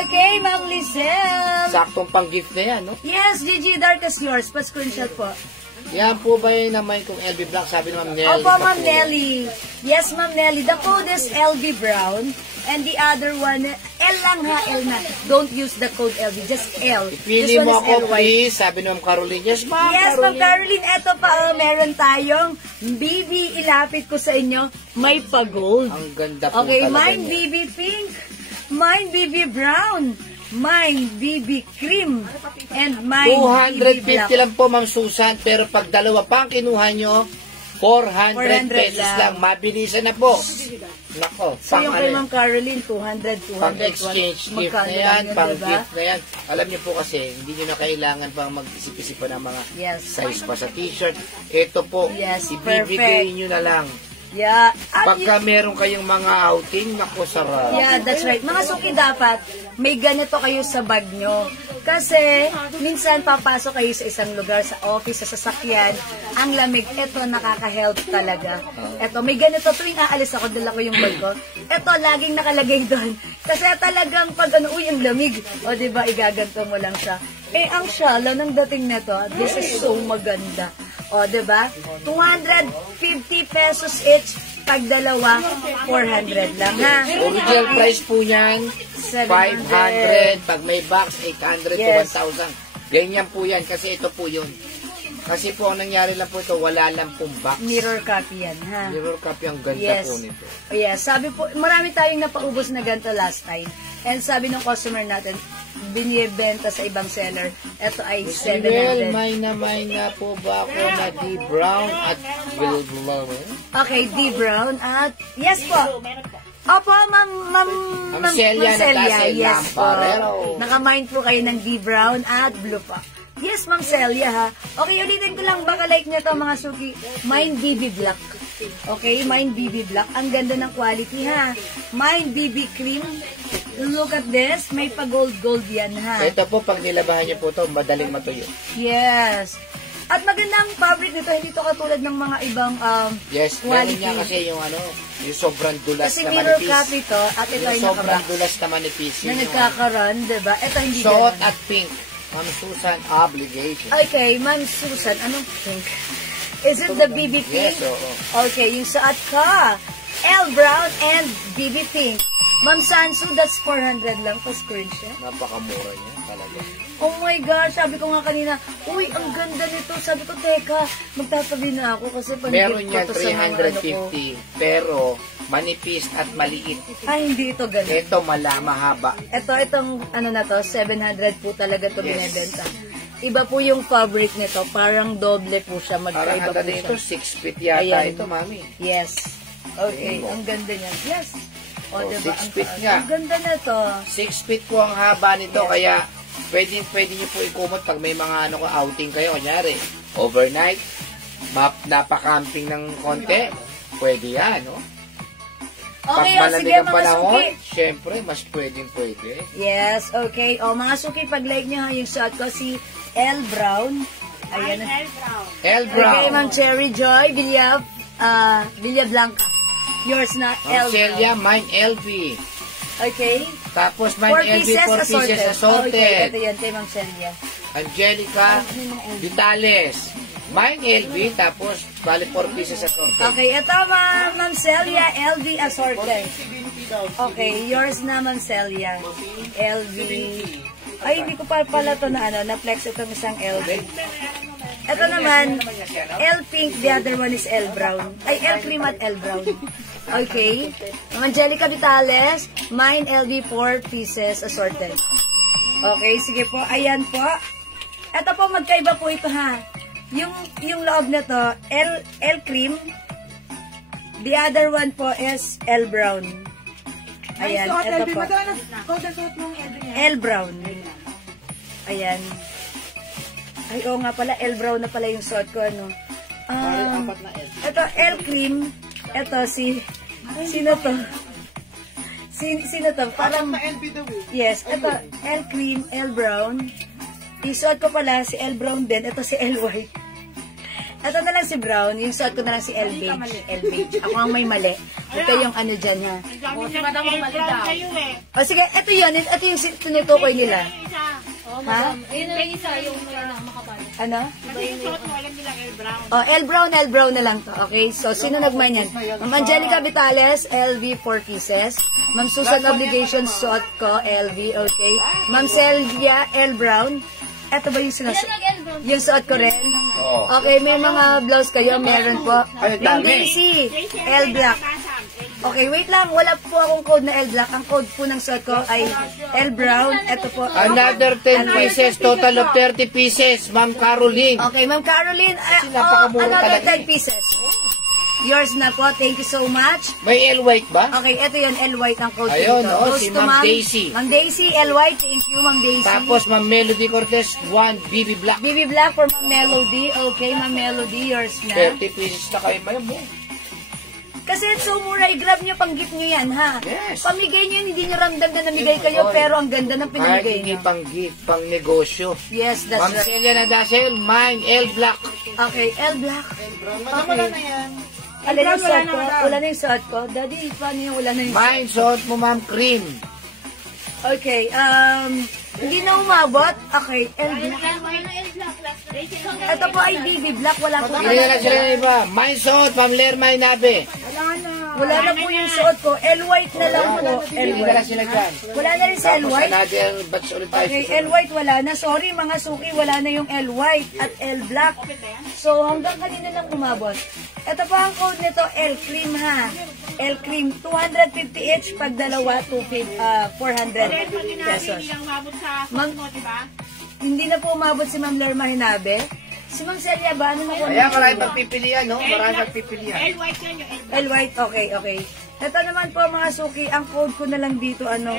Okay, Ma'am Lizelle. Saktong pang-gift na yan, no? Yes, Gigi Dark is yours. Pa-screenshot po. Yan po ba yun naman kung LB Black? Sabi ni Ma'am Nelly. Opo, Ma'am Nelly. Yes, Ma'am Nelly. The code is LB Brown. And the other one, L lang ha, L na. Don't use the code LB, just L. Pili This one mo is ako, LY. please. Sabi ni Ma'am Caroline. Yes, Ma'am Yes, Ma'am Caroline. Caroline. Eto pa, meron tayong BB. Ilapit ko sa inyo. May pa-gold. Ang ganda po Okay, talaga mine niya. BB pink. Mine BB brown. Mind BB Cream, and Mind BB Black. 250 lang po, Ma'am Susan, pero pag dalawa pa ang kinuha nyo, 400 pesos lang. Mabilisan na po. Nako, So yung kay Ma'am Caroline, 200, 200. pang-exchange gift Magkano na lang yan, yun, pang-gift na yan. Alam niyo po kasi, hindi nyo na kailangan pang mag-isip-isip pa ng mga Yes. size pa sa t-shirt. Ito po, Yes, ibibigay perfect. nyo na lang. Yeah. At Pagka meron kayong mga outing, nako, sarap. Yeah, that's right. Mga suki, dapat may ganito kayo sa bag nyo. Kasi, minsan papasok kayo sa isang lugar, sa office, sa sasakyan, ang lamig, eto nakaka-help talaga. Eto, may ganito, tuwing aalis ako, dala ko yung bag ko. Eto, laging nakalagay doon. Kasi talagang pag uy, ang lamig. O, diba, igaganto mo lang siya. Eh, ang shala ng dating nito, this is so maganda. O, diba? 250 pesos each. Pag dalawa, 400 lang, ha? Original price po niyan, 500. Pag may box, 800 Yes. to 1,000. Ganyan po yan, kasi ito po yun. Kasi po, ang nangyari lang po ito, wala lang pong box. Mirror copy yan, ha? Mirror copy, ang ganda Yes. po nito. Oh, yes. Sabi po, marami tayong napaubos na ganito last time. And sabi ng customer natin, binibenta sa ibang seller, ito ay Well, 700. may na po ba ako na D. Brown at Will Blower? Okay, D. Brown at, yes po. Opo, Ma'am Celia Natasha yes po. Lamparero. Nakamind po kayo ng D. Brown at blue pa. Yes, Ma'am Celia, ha. Okay, ulitin ko lang, baka like nyo to mga suki. Mind BB Black. Okay, Mind BB Black. Ang ganda ng quality, ha. Mind BB Cream. Look at this. May pa-gold-gold yan, ha. Ito po, pag nilabahan niyo po ito, madaling matuyo. Yes. At maganda ang fabric nito. Hindi to katulad ng mga ibang Yes, meron quality. niya kasi yung ano, yung sobrang dulas Kasi na mirror manipis. copy to. At ito ay Yung sobrang nakaba. dulas na manipis. Na Yun yung nagkakaroon, diba? Ito hindi suot ganun. at pink. Ma'am Susan, obligation. Okay, Ma'am Susan, anong pink? Is it the BB pink? Yes, oo. Okay, yung suot ka. L Brown and BB pink. Ma'am Sansu, that's 400 lang pa screenshot. Napakamura niya talaga. Oh my gosh, sabi ko nga kanina, uy, ang ganda nito. Sabi ko, teka, magtatabi na ako kasi Meron pang-gift niyan ko to sa mga ano ko. 350, pero manipis at maliit. Ay, hindi ito ganun. Ito mahaba. Itong ano na to, 700 po talaga to Yes. binibenta. Iba po yung fabric nito, parang doble po siya, Parang magkaiba handa po dito, siya. 6 feet yata Ayan. ito, mami. Yes. Okay, Ayan. ang ganda niyan. Yes. O, Oh, diba? 6 feet nga. Ang ganda na to. 6 feet po ang haba nito, kaya pwede niyo po ikumot pag may mga outing kayo. Kunyari, overnight, napaka-camping ng konti, pwede yan, no? Pag Okay, o malamig sige ang mga panahon, suki. syempre, mas pwede. Yes, okay. O mga suki, pag-like nyo ha, yung suot ko si L Brown. Ayan. L Okay, Brown. Ma'am Cherry Joy, Villa Blanca. Yours na, L Brown. Celia, mine LV. Okay. Tapos mine 4 LV, pieces 4 pieces assorted. Okay, ito yan, kay Ma'am Celia. Angelica Vitales. Mine LV, tapos bali 4 pieces assorted. Okay, ito Ma'am Celia, LV assorted. Okay, yours na Ma'am Celia. LV. Ay, hindi ko pa pala ito na na-flex itong isang LV. Ito naman, L pink, the other one is L brown. Ay, L cream at L brown. Okay. Angelica Vitales, mine LV 4 pieces assorted. Okay, sige po. Ayan po. Ito po, magkaiba po ito ha. Yung loob na to, L cream. The other one po is L brown. Ayan, ito po. L brown. Ayan. Ay, oo nga pala, L brown na pala yung suot ko, ano. Ito, L cream. Ito, sino to? Sino to? Parang, yes, ito, L cream, L brown. Isuot ko pala si L brown din. Ito si L white. Ito na lang si brown. Yung suot ko na lang si L beige. L beige. Ako ang may mali. Ito yung ano dyan, ha. O sige, ito yun. Ito yung tinutukoy nila. Ha? Ayun na isa, yung makapal. Ano? Oh, L brown na lang to. Okay? So, sino nagmine yan? Ma'am Angelica Vitales, LV 4 pieces. Ma'am Susan Obligation, suot ko, LV, okay. Ma'am Celia, L brown. Ito ba yung sinusuot? Yung suot ko rin? Oo. Okay, may mga blouse kayo, meron po. Ay, Ma'am dami. Daisy, L black. Okay, wait lang. Wala po akong code na L Black. Ang code po ng suot ko ay L Brown. Ito po. Another 10 pieces, total of 30 pieces, Ma'am Caroline. Okay, Ma'am Caroline. Napakamura Another talaga 10 pieces. Yours na po. Thank you so much. May L white ba? Okay, ito yun. L White ang code Ayun, dito. oh, Goes si to Ma'am Daisy. Ma'am Daisy, L White. Thank you, Ma'am Daisy. Tapos Ma'am Melody Cortez, 1 BB Black. BB Black for Ma'am Melody. Okay, Ma'am Melody. Yours na. 30 pieces na kayo ba yun? Kasi so mura, i-grab nyo, pang-gift nyo yan, ha? Yes. Pamigay nyo, hindi nyo ramdam na namigay kayo, pero ang ganda ng Kahit pinamigay hindi nyo. pang gift, pang negosyo. Yes, that's Ma'am right. Celia Nadasel, mine, L Black. Okay, L Black. Okay. Alin yung suot ko? Wala na yung suot ko? Daddy, paano yung wala na yung suot? Mine, suot mo Ma'am Cream. Okay, hindi na umabot. Okay, L Black. Ito po ay BB Black, wala po. Hindi na lang sila yung iba. Mine, suot, Ma'am Lerma Inabe. Wala na po yung suot ko. L White na lang po. L Hindi na lang White. sila dyan. Wala na rin sa L Tapos White. another batch ulit tayo. Okay, L White wala na. Sorry mga suki, wala na yung L White at L Black. So hanggang kanina lang umabot. Ito pa ang code nito, L Cream ha. L Cream, 250 each. Pag dalawa, 400 pesos. Ma'am, hindi na po umabot si Ma'am Lerma Hinabe. Si Ma'am Celia ba? Ano na po? Kaya maraming pagpipilian, no? Maraming pagpipilian. L White, okay, okay. Ito naman po mga suki, ang code ko na lang dito, ano?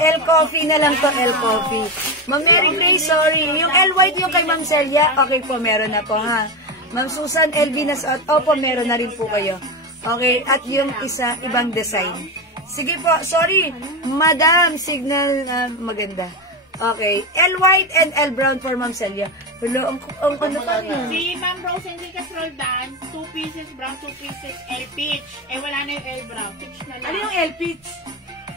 L Coffee na lang to, L Coffee. Ma'am Mary Grace, sorry. Yung L White yung kay Ma'am Celia, okay po, meron na po ha. Ma'am Susan, LB na suot, opo, meron na rin po kayo. Okay, at yung isa, ibang design. Sige po, sorry, Madam, signal, maganda. Okay, L White and L Brown for Ma'am Celia. Hello, ang ano pa yun? Si Ma'am Rose Enriquez Roldan, 2 pieces brown, 2 pieces L peach. Eh wala na yung L brown, peach na lang. Ano yung L Peach?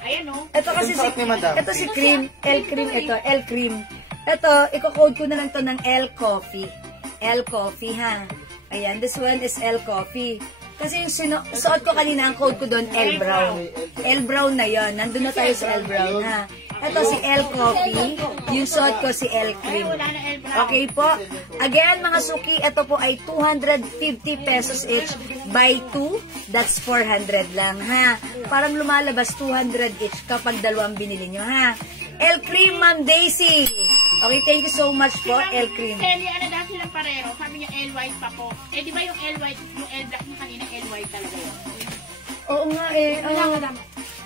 Ayan o. Ito kasi si, ito si Cream, L Cream ito, L Cream. Ito, i-code ko na lang to ng L Coffee. L Coffee ha. Ayan, this one is L Coffee. Kasi yung suot ko kanina, ang code ko doon, L Brown. L Brown na yon. Nandun na tayo sa L Brown ha. Ito si L Coffee. Yung suot ko si L Cream. Okay po. Again, mga suki, ito po ay 250 pesos each. Buy 2, that's 400 lang ha. Parang lumalabas 200 each kapag dalawang binili nyo ha. L Cream, Ma'am Daisy. Okay, thank you so much po, L Cream. Celia, ano daw silang parero? Sabi niya L white pa po. Eh di ba yung L white, yung L black niya kanina, L white talaga yun? Oo nga eh.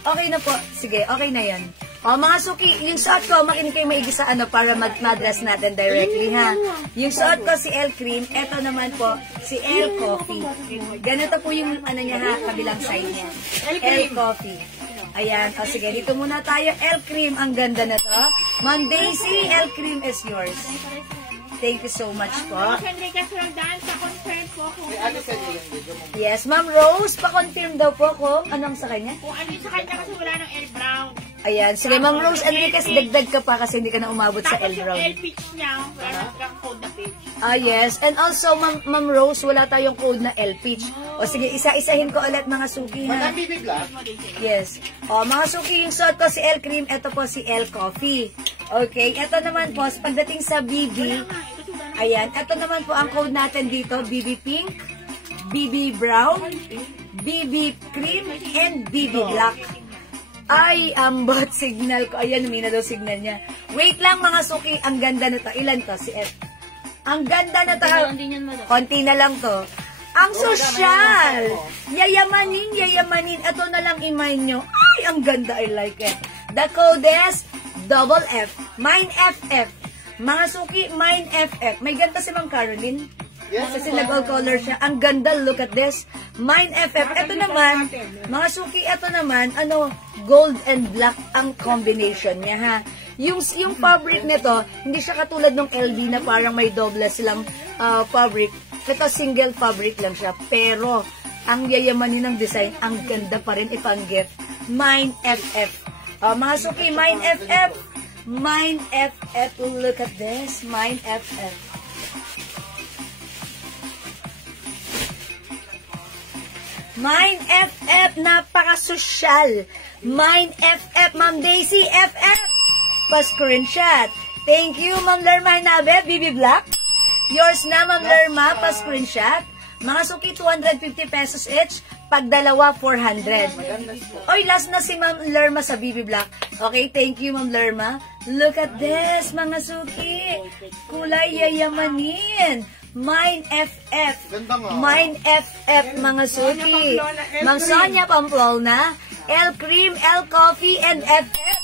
Okay na po. Sige, okay na yan. O mga suki, yung suot ko, makinig kayo maigi sa ano para mag-madras natin directly ha. Yung suot ko si L Cream, eto naman po si L Coffee. Ganito po yung ano niya ha, kabilang side niya. L Coffee. Ayan, o sige, dito muna tayo. L Cream, ang ganda na to. Ma'am Daisy, L Cream is yours. Thank you so much po. Rose Enriquez Roldan, pa-confirm po kung ano po. Yes, Ma'am Rose, pa-confirm daw po kung anong sa kanya. Kung ano yung sa kanya kasi wala ng L brown. Ayan, sige Ma'am Rose Enriquez, dagdag ka pa kasi hindi ka na umabot sa L Tapos yung Brown. L peach niya, wala nang code na peach. Ah, yes. And also, Ma'am Rose, wala tayong code na L Peach. O sige, isa-isahin ko ulit mga suki ha. Yes. O, mga suki, yung suot ko si L Cream, ito po si L Coffee. Okay, ito naman po, pagdating sa BB, ayan, ito naman po ang code natin dito, BB Pink, BB Brown, BB Cream, and BB Black. Ay, ambot signal ko. Ayan, may na daw signal niya. Wait lang mga suki, ang ganda na to. Ilan to? Si F. Ang ganda na to. Konti na lang to. Ang sosyal. Yayamanin. Ito na lang imay nyo. Ay, ang ganda. I like it. The code is double F. Mine FF. Mga suki, mine FF. May ganda si Ma'am Caroline. Yes, kasi nag-all color siya. Ang ganda, look at this. Mine FF. Ito naman, mga suki, ito naman, ano, gold and black ang combination niya, ha. Yung fabric nito, hindi siya katulad ng LV na parang may doble silang fabric. Ito, single fabric lang siya. Pero, ang yayamanin ng design, ang ganda pa rin ipang-gift. Mine FF. Mga suki, Mine FF. Mine FF. Look at this. Mine FF. Mine FF, napaka-sosyal. Mine FF, Ma'am Daisy FF. Pa-screenshot. Thank you, Ma'am Lerma Hinabe, BB Black. Yours na, Ma'am Lerma, pa-screenshot. Mga suki, 250 pesos each. Pag dalawa, 400. Oy, last na si Ma'am Lerma sa BB Black. Okay, thank you, Ma'am Lerma. Look at this, mga suki. Kulay yayamanin. Mine FF. Mine FF, mga suki. Ma'am Sonia Pamplona. L Cream, L Coffee, and FF.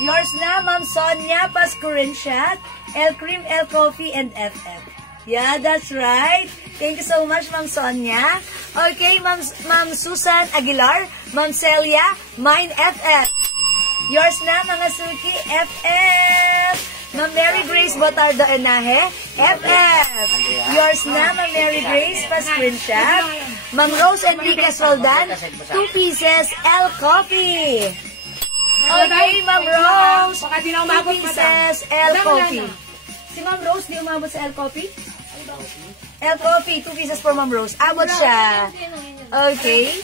Yours na, Ma'am Sonia Pascurenciat. L Cream, L Coffee, and FF. Yeah, that's right. Thank you so much, Ma'am Sonia. Okay, Ma'am Susan Aguilar, Ma'am Celia, Mine FF. Yours na, mga suki, FF. Ma'am Mary Grace Botardo Enaje, FF. Yours na, Ma'am Mary Grace, pa-screenshot. Ma'am Rose Enriquez Roldan, 2 pieces, L Coffee. Okay, Ma'am Rose, 2 pieces, L Coffee. Si Ma'am Rose, di umabot sa L Coffee? L Coffee, 2 pieces for Ma'am Rose. Abot siya. Okay.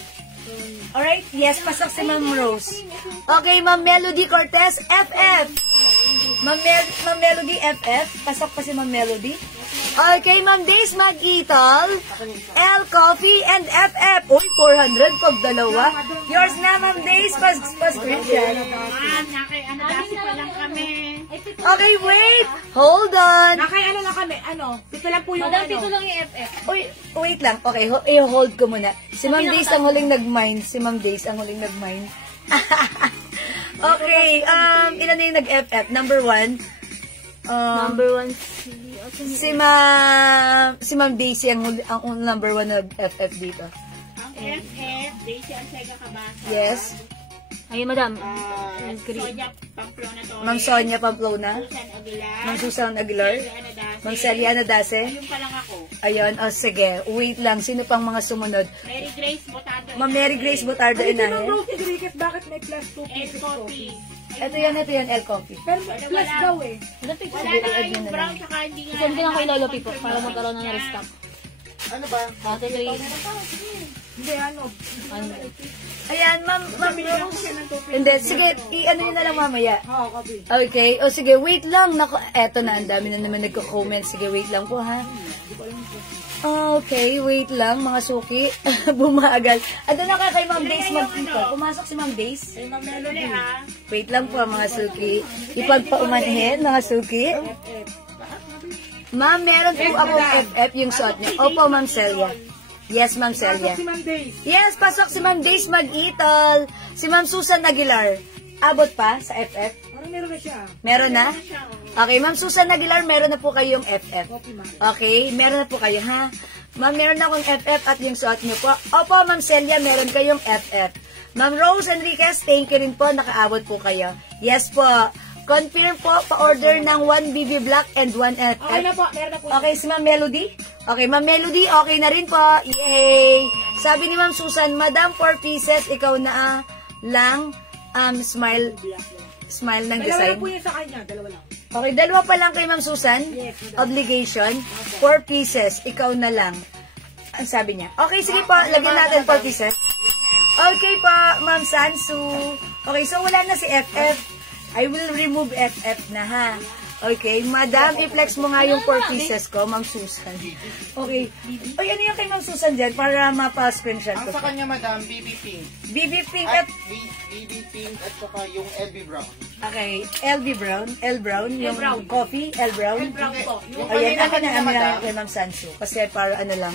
Alright, yes, pasok si Ma'am Rose. Okay, Ma'am Melody Cortez, FF. Ma'am Melody, FF. Pasok pa si Ma'am Melody. Okay, Ma'am Days Magitol, L Coffee, and FF. Uy, 400 pag dalawa. Yours na, Ma'am Days, pa-screenshot. Dati pa lang kami. Okay, wait. Hold on. Ano lang kami, pito lang po yung Madam, pito lang yung FF. Uy, wait lang. Okay, i-hold ko muna. Si Ma'am Days ang huling nag-mine. Si Ma'am Days ang huling nag-mine. Okay, ilan na yung nag-FF? Number 1. Number 1, Si Ma'am Daisy ang number 1 nag-FF dito. Ang FF, Daisy Ansega Cabasa. Yes. ayun, madam. Sonia Pamplona to. Ma'am Sonia Pamplona. Susan Aguilar. Ma'am Susan Aguilar. Ma'am Celiana Dase. Ayun pa lang ako. Ayun, sige. Wait lang. Sino pang mga sumunod? Mary Grace Botardo. Ma'am Mary Grace Botardo Enaje. bakit may plus 2 L Coffee. Ito yan, L Coffee. Pero plus daw eh. Madam, pito. Wala na yung brown, saka hindi nga. Send ko lang kay Lolo Pipo para magkaroon ng restock. Ano ba? Ate, 3. Hindi, ano? Ayan, Ma'am Rose. Hindi, sige, i-ano nyo na lang mamaya. Oo, copy. Okay, o sige, wait lang. Nako, eto na, ang dami na naman nagko-comment. Sige, wait lang po, ha? Okay, wait lang, mga suki. Bumagal. Ado na ka kay Ma'am Days magpito. Pumasok si Ma'am Days. Wait lang po, mga suki. Ipagpaumanhin, mga suki. Ma'am, meron po akong FF yung suot niyo. Opo, Ma'am Celia. Yes, Ma'am Celia. Si Ma'am Days. Yes, pasok si Ma'am Days mag-itol. Si Ma'am Susan Aguilar. Abot pa sa FF? Parang meron na siya. Meron na? Okay, Ma'am Susan Aguilar, meron na po kayong FF. Okay, meron na po kayo, ha? Ma'am, meron na akong FF at yung suot niyo po. Opo, Ma'am Celia, meron kayong FF. Ma'am Rose Enriquez, thank you rin po. Nakaabot po kayo. Yes po. Confirm po, pa-order ng 1 BB Black and 1 FF. Okay na po, meron na po. Okay, si Ma'am Melody? Okay, Ma'am Melody, okay na rin po. Yay! Sabi ni Ma'am Susan, Madam, 4 pieces, ikaw na lang, smile ng Dalawa design. lang po yun sa kanya, dalawa lang. Okay, dalawa pa lang kay Ma'am Susan. Obligation, 4 pieces, ikaw na lang. Ang sabi niya. Okay, sige po, lagyan natin 4 pieces. Okay po, Ma'am Sansu. Okay, so wala na si FF. I will remove FF na, ha? Okay, Madam, i-flex mo nga yung 4 pieces ko, Ma'am Susan. Okay. Uy, ano yung kay Ma'am Susan dyan para mapa-screenshot Ang ko? sa kanya, madam, BB Pink. BB Pink At at... BB Pink at saka yung LB Brown. Okay, LB Brown. L Brown, yung coffee, L Brown. Brown po. Yung Ayan, ako na madam. lang kay Ma'am Sansu. Kasi para ano lang.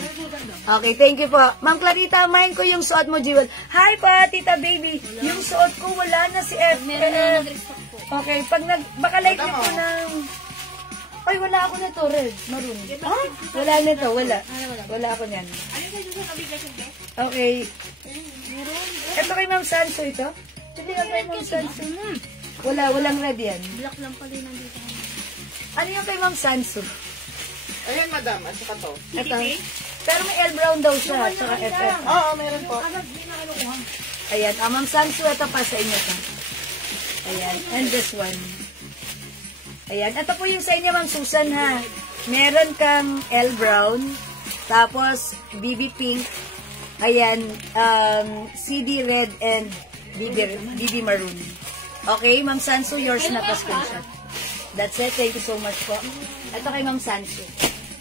Okay, thank you po. Ma'am Clarita, main ko yung suot mo, Jewel. Hi pa, Tita Baby. Yung suot ko, wala na si FF. Meron na nag-restock po. Okay, pag baka like niyo po ng... Ay, wala ako na to, red, maroon. Wala na to, wala. Wala ako niyan. Ano sa Susan obligation, be? Okay. Ito kay Ma'am Sansu ito? Hindi ka kay Ma'am Sansu. Walang red yan. Black lang pala yung nandito. Ano yung kay Ma'am Sansu? Ayan, madam, at saka to. Ito. Pero may L Brown daw siya, tsaka FF. Oo, meron po. Ayan, Ma'am Sansu, ito pa sa inyo to. Ayan, and this one. Ayan, ito po yung sa inyo, Ma'am Susan, ha. Meron kang L Brown, tapos BB Pink, ayan, CD Red, and BB Maroon. Okay, Ma'am Sansu, yours na pa screenshot. That's it, thank you so much po. Ito kay Ma'am Sansu.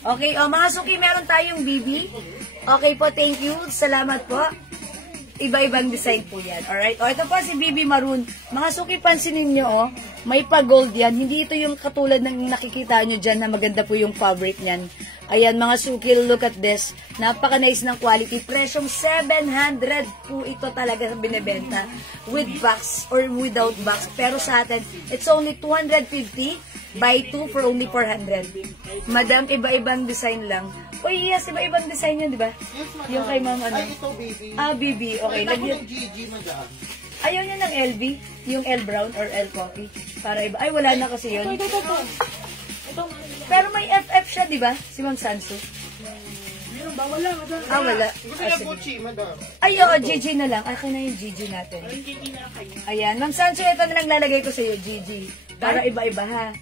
Okay, mga suki, meron tayong BB. Okay po, thank you. Salamat po. Iba-ibang design po yan. Alright? Ito po si BB Maroon. Mga suki, pansinin nyo, may pa-gold yan. Hindi ito yung katulad ng nakikita nyo dyan na maganda po yung fabric niyan. Ayan, mga suki, look at this. Napaka-nice ng quality. Presyong 700 po ito talaga binibenta. With box or without box. Pero sa atin, it's only 250. Buy 2 for only 400. Madam, iba-ibang design lang. Uy, yes, iba-ibang design yun, di ba? Yes, madam. Yung kay ma'am, ano? Ay, ito, baby. BB. Okay, Ay, ako lagyan. ng GG, madam. Ayaw niya ng LB? Yung L brown or L coffee? Para iba. Ay, wala na kasi yun. Pero may FF siya, di ba? Si Ma'am Sansu. Meron ba? Wala, madam. Wala. Gusto niya Gucci, madam. Ay, oo, GG na lang. Akin na yung GG natin. Ayan. Ma'am Sansu, ito na lang lalagay ko sa iyo, GG. Para iba-iba, ha?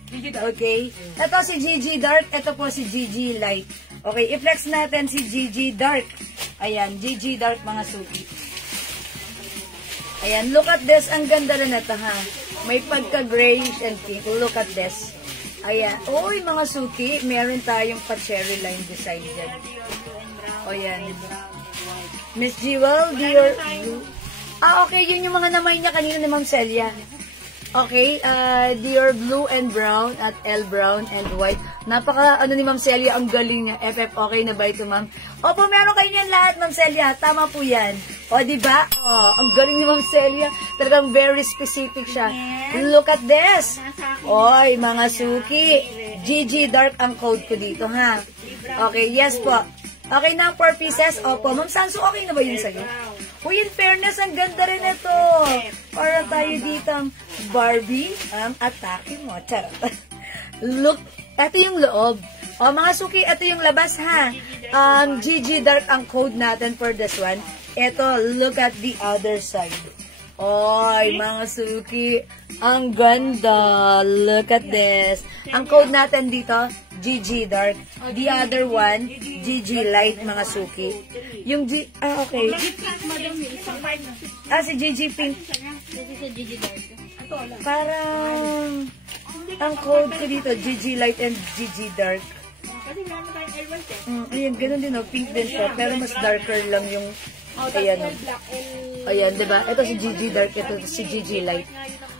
Okay. Ito si GG Dark. Ito po si GG Light. Okay, i-flex natin si GG Dark. Ayan, GG Dark, mga suki. Ayan, look at this. Ang ganda na ito, ha? May pagka-grayish and pink. Look at this. Ayan. Uy, mga suki, meron tayong pa-cherry line design dyan. O, yan. Miss Jewel, Dior Blue. Okay, yun yung mga namay niya kanina ni Ma'am Celia. Okay, Dior Blue and Brown at L Brown and White. Napaka, ni Ma'am Celia, ang galing niya. FF, okay na ba ito, Ma'am? Opo, meron kayo yan lahat, Ma'am Celia. Tama po yan. O, diba? O, ang galing ni Ma'am Celia. Talagang very specific siya. Look at this. Oy, mga suki. GG Dark ang code ko dito, ha? Okay, yes po. Okay na ang 4 pieces. Opo, Ma'am Sansu, okay na ba yun sa'yo? Uy, in fairness, ang ganda rin ito. Para tayo dito ang Barbie, atake mo. Charot. Look, ito yung loob. O, mga suki, ito yung labas, ha? GG Dark ang code natin for this one. Ito, look at the other side. Oy, mga suki, ang ganda. Look at this. Ang code natin dito, GG Dark. The other one, GG Light, mga suki. Yung okay. Si GG Pink. This is a GG Dark. Parang, ang code ko dito, GG Light and GG Dark. Ayan, ganun din, pink din siya. Pero mas darker lang yung, ayan. Ayan, diba? Ito si GG Dark, ito si GG Light.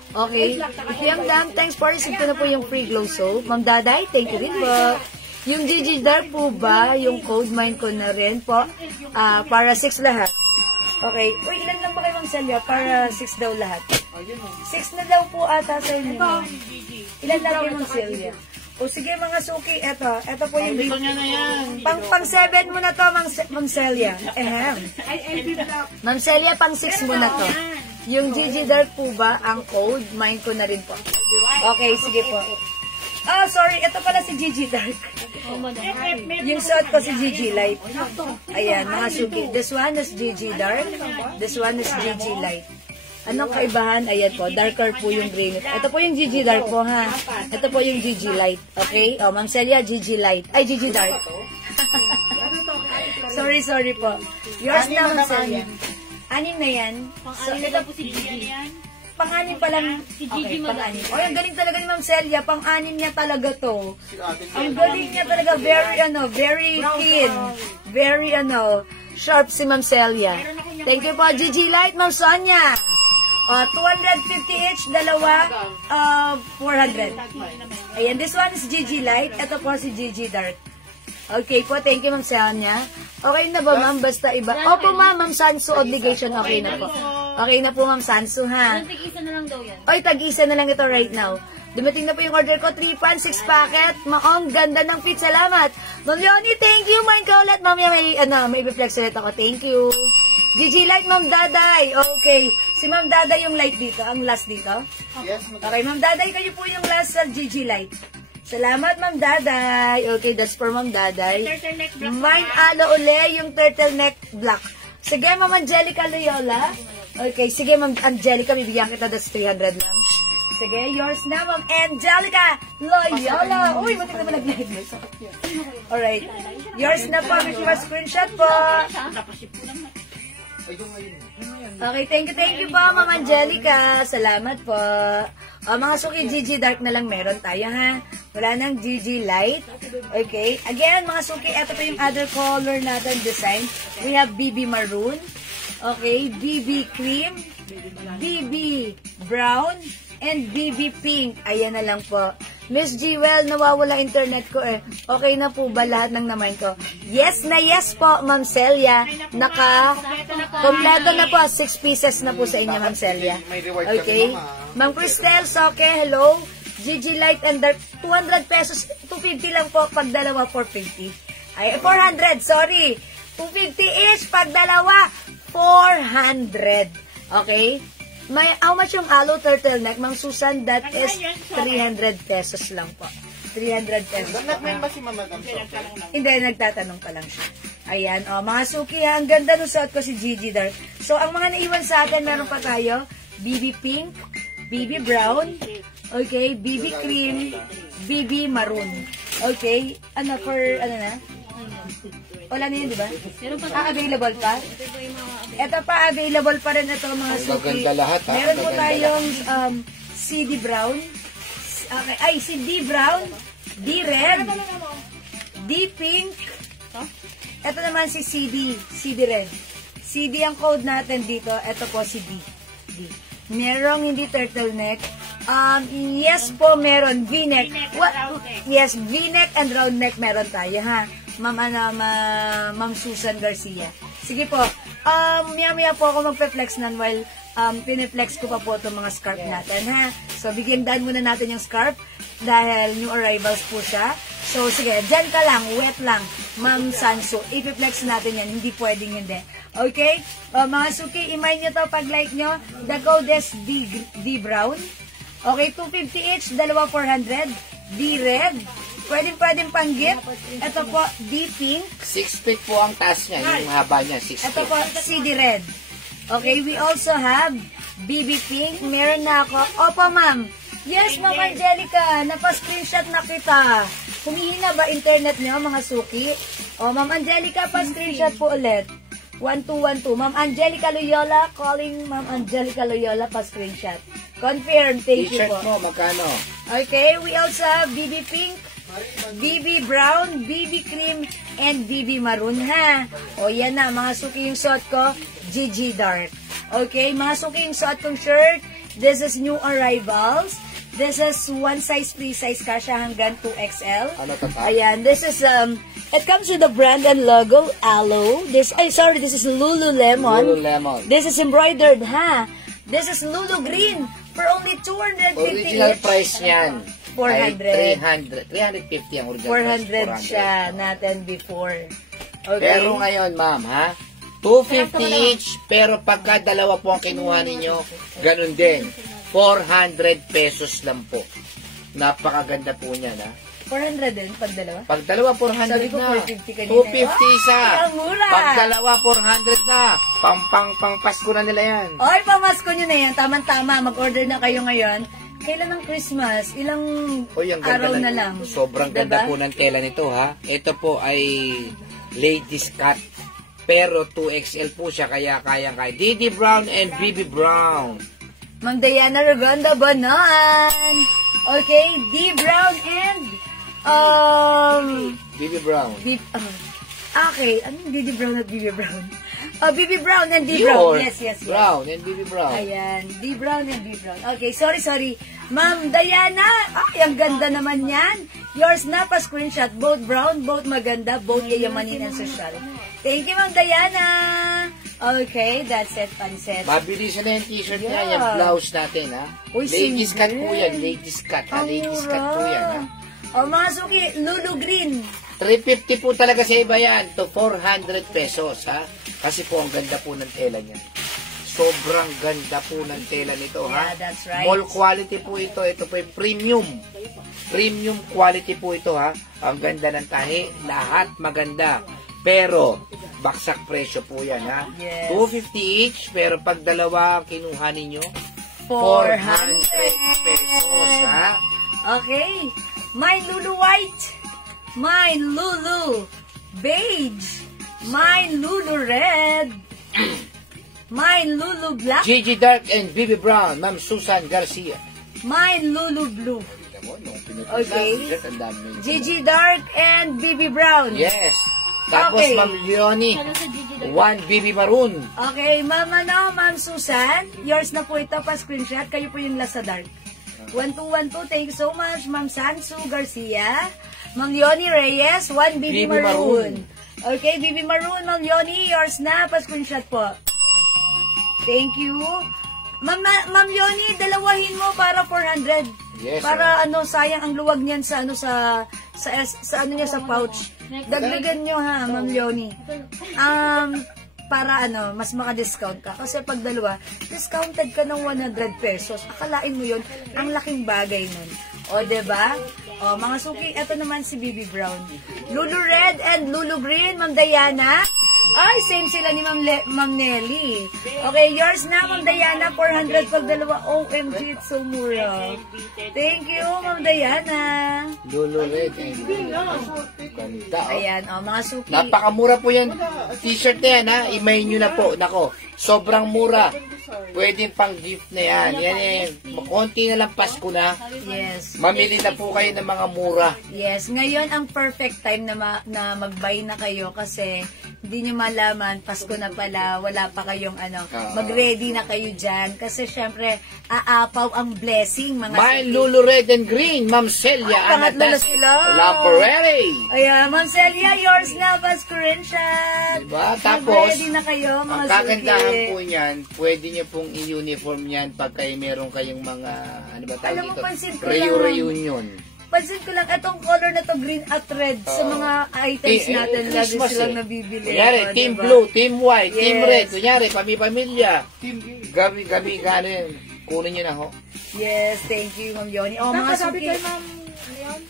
Okay. If you have thanks for receive ko na po yung free glow soap. Ma'am Daday, thank you rin po. Yung GG Dark po ba, yung code mine ko na rin po, para 6 lahat. Okay. Uy, ilan lang ba kayo, Ma'am Celia? Para 6 daw lahat. 6 na daw po ata sa inyo. Ilan lang kayo, Ma'am Celia? O sige, mga suki, eto po yung Gusto niya na yan. pang 7 mo na to, Ma'am Celia. Ma'am Celia, pang 6 mo na to. Yung GG Dark po ba, ang code, mine ko na rin po. Okay, sige po. Sorry, ito pala si GG Dark. Yung suot ko si GG Light. Ayan, mga suki. This one is GG Dark. This one is GG Light. Anong kaibahan? Ayan po, darker po yung gray nito. Ito po yung GG Dark po, ha? Ito po yung GG Light. Okay? O, Ma'am Celia, GG Light. Ay, GG Dark. Sorry po. Yours na, Ma'am Celia. 6 na yan. Pang-anim na po si GG. Pang-anim pa lang. Si GG pang-anim. O, ang galing talaga ni Ma'am Celia. Pang-anim niya talaga to. Ang galing niya talaga. Very keen. Very, sharp si Ma'am Celia. Thank you po, GG Light, Ma'am Sonia. 250 each, dalawa, 400. Ayan, this one is GG Light. Ito po si GG Dark. Okay po, thank you, Ma'am Sonia. Okay na ba, Ma'am? Basta iba. Opo, Ma'am Sansu, obligation, okay na po. Okay na po, Ma'am Sansu, ha? Tag-isa na lang daw yan. Oy, tag-isa na lang ito right now. Dumating na po yung order ko, 3 pan, 6 packet. Maong, ganda ng fit. Salamat. Ma'am Leonie, thank you, Ma'am Kaulat. Mamaya may i-flex ulit ako. Thank you. GG Light, Ma'am Daday. Okay. Si Ma'am Daday yung light dito. Ang last dito. Yes, madam. Okay, Ma'am Daday, kayo po yung last sa GG Light. Salamat, Ma'am Daday. Okay, that's for Ma'am Daday. Mine ule yung turtleneck black. Sige, Ma'am Angelica Loyola. Okay, sige, Ma'am Angelica, bibigyan kita, that's 300 lang. Sige, yours na, Ma'am Angelica Loyola. Uy, matik naman nag-live. Alright. Yours na po, may screenshot po. Okay, thank you po, Ma'am Angelica. Salamat po. Mga suki, GG Dark na lang meron tayo, ha? Wala nang GG Light. Okay. Again, mga suki, ito pa yung other color natin design. We have BB Maroon. Okay. BB Cream. BB Brown. And BB Pink. Ayan na lang po. Miss Jewel, nawawala internet ko eh. Okay na po ba lahat ng naman ko? Yes na yes po, Ma'am Celia. Kompleto na po. 6 pieces na po sa inyo, Ma'am Celia. Okay. Ma'am Cristel, okay, hello. GG Light and Dark, 200 pesos. 250 lang po. Pag dalawa, 450. Ay, 400, sorry. 250 each. Pag dalawa, 400. Okay. How much yung aloe turtleneck, Ma'am Susan? That is 300 pesos lang po. 300 pesos po. Nagtatanong ba si Mama Dam? Hindi, nagtatanong pa lang siya. Ayan, mga suki, ang ganda nung suot ko si GG Dark. So, ang mga naiwan sa atin, meron pa tayo, BB Pink, BB Brown, okay, BB Cream, BB Maroon. Okay, ano na? Wala na yun, di ba? Available pa? Ito pa, available pa rin ito, mga suki. Maganda lahat, ha? Meron po tayong CD Brown. Okay. Ay, si D Brown, D Red, D Pink. Ito naman si CD Red. CD ang code natin dito. Ito po si D. Merong hindi turtleneck. Yes po, meron V-neck. Yes, V-neck and round neck meron tayo, ha? Ma'am Susan Garcia. Sige po. Maya-maya po ako magpe-flex nan while pineflex ko pa po itong mga scarf natin, ha? So, bigyan daan muna natin yung scarf dahil new arrivals po siya. So, sige, dyan ka lang, wet lang, Ma'am Sanso. Ipiflex natin yan, hindi pwedeng hindi. Okay? Mga suki, imay nyo to pag like nyo. The code is D Brown. Okay, 250 each, dalawa 400. D Red. Pwedeng pang gift. Ito po, D Pink. 6 feet po ang taas niya, yung haba niya, 6 feet. Ito po, CD Red. Okay, we also have BB Pink. Meron na ako. Opo, ma'am. Yes, Ma'am Angelica. Napa-screenshot na kita. Humihina ba internet niyo, mga suki? O, Ma'am Angelica, pa-screenshot po ulit. 1212. Ma'am Angelica Loyola, calling Ma'am Angelica Loyola, pa-screenshot. Confirm. Thank you T-shirt po. mo, magkano? Okay, we also have BB Pink, BB Brown, BB Cream, and BB Maroon, ha? O, yan na, mga suki yung suot ko, GG Dark. Okay, mga suki yung suot kong shirt, this is new arrivals. This is one size, free size, kasha hanggang 2XL. Ano to pa? Ayan, this is, it comes with the brand and logo, Aloe. This is Lululemon. Lululemon. This is embroidered, ha? This is Lulu Green for only 250 Original each. price niyan. 400. 350 ang original price. 400 siya natin before. Okay. Pero ngayon, ma'am, ha? 250 each, pero pagka dalawa po ang kinuha ninyo, ganun din. 400 pesos lang po. Napakaganda po niyan, ha? 400 din pag dalawa? Pag dalawa, 400 Sabi ko na. 450 kanina. 250 isa. Ay, ang mura. Pag dalawa, 400 na. Pang Pasko na nila yan. Oy, pamasko nyo na yan. Tama-tama. Mag-order na kayo ngayon. Kailan ang Christmas? Ilang Ang araw ganda na lang. Sobrang ganda po ng tela nito, ha? Ito po ay ladies cut. Pero 2XL po siya, kaya kaya-kaya. DD Brown and BB Brown. Ma'am Diana Ragonda Bonan. Okay, D Brown and BB Brown. okay, anong BB Brown at BB Brown? BB Brown and D Brown. Yes. Brown and BB Brown. Ayan, D Brown and B Brown. Okay, sorry. Ma'am Diana, ay, ang ganda naman yan. Yours na pa screenshot. Both brown, both maganda, both yayamanin and social. Thank you, Ma'am Diana. Okay, that's it, panset. Mabilis na yung t-shirt niya, yung blouse natin, ha? Uy, Ladies cut single. po yan, ladies cut, ha? Ladies cut po yan, ha? O, mga suki, Lulu Green. 350 po talaga sa iba yan to 400 pesos, ha? Kasi po ang ganda po ng tela niya. Sobrang ganda po ng tela nito, ha? Yeah, that's right. Mall quality po ito. Ito po yung premium. Premium quality po ito, ha? Ang ganda ng tahi. Lahat maganda. Pero, baksak presyo po yan, ha? Yes. 250 each, pero pag dalawa kinuha ninyo, 400 pesos, ha? Okay. My Lulu White. My Lulu Beige. My Lulu Red. My Lulu Black. Gigi Dark and Bibi Brown, Ma'am Susan Garcia. Mine, Lulu Blue. Tignan mo, nung pinutusan, Okay. ang dami. Gigi Dark and BB Brown. Yes. Tapos, Okay. Ma'am Leonie, Ano sa Gigi Dark? 1 BB Maroon. Okay, Ma'am Susan, yours na po ito, pa-screenshot. Kayo po yung last sa dark. 1212, thank you so much. Ma'am Sansu Garcia. Ma'am Leonie Reyes, 1 BB BB Maroon. Okay, BB Maroon, Ma'am Leonie, yours na, pa-screenshot po. Thank you. Ma'am Leonie, dalawahin mo para 400. Yes, Para sayang ang luwag niyan sa ano niya sa pouch. Dagdagan nyo ha, Ma'am Leonie. Para mas maka-discount ka. Kasi pag dalawa, discounted ka ng 100 pesos. Akalain mo yun, ang laking bagay nun. O, diba? O, mga suki, eto naman si BB Brown. Lulu Red and Lulu Green, Ma'am Diana. Ay, same sila ni Ma'am Nelly. Okay, yours na, Ma'am Diana. 400 pag dalawa. OMG, it's so mura. Thank you, Ma'am Diana. Lulu Red. Ganda, oh. Ayan, mga suki. Napakamura po yan. T-shirt na yan, ha? I-mail nyo na po. Nako, sobrang mura. Pwedeng pang gift na yan. Yan eh. Konti na lang Pasko na. Yes. Mamili na po kayo ng mga mura. Yes, ngayon ang perfect time na mag-buy na kayo kasi hindi nyo malaman, Pasko na pala, wala pa kayong mag-ready na kayo dyan. Kasi syempre, aapaw ang blessing, mga My suki. Lulu Red and Green, Ma'am Celia Pangatlo na Anatas sila. Lamporelli. Ayan, Ma'am Celia, yours na, pa-screenshot. Diba? Tapos, mag-ready na kayo, mga ang suki. kagandahan po niyan, pwede niyo pong i-uniform yan pag kayo meron kayong mga, ano ba tawag Alam mo, dito? pansin ko lang. Reunion. Pansin ko lang, itong color na to, green at red, sa mga items natin, lagi Christmas silang eh. nabibili. Kunyari, O, team diba? blue, team white, Yes. team red. Kunyari, pamilya. Team A. Gabi, gano'n. Kunin nyo na ho. Yes, thank you, Ma'am Yoni. O, mga Sabi suki. kay Ma'am Leon?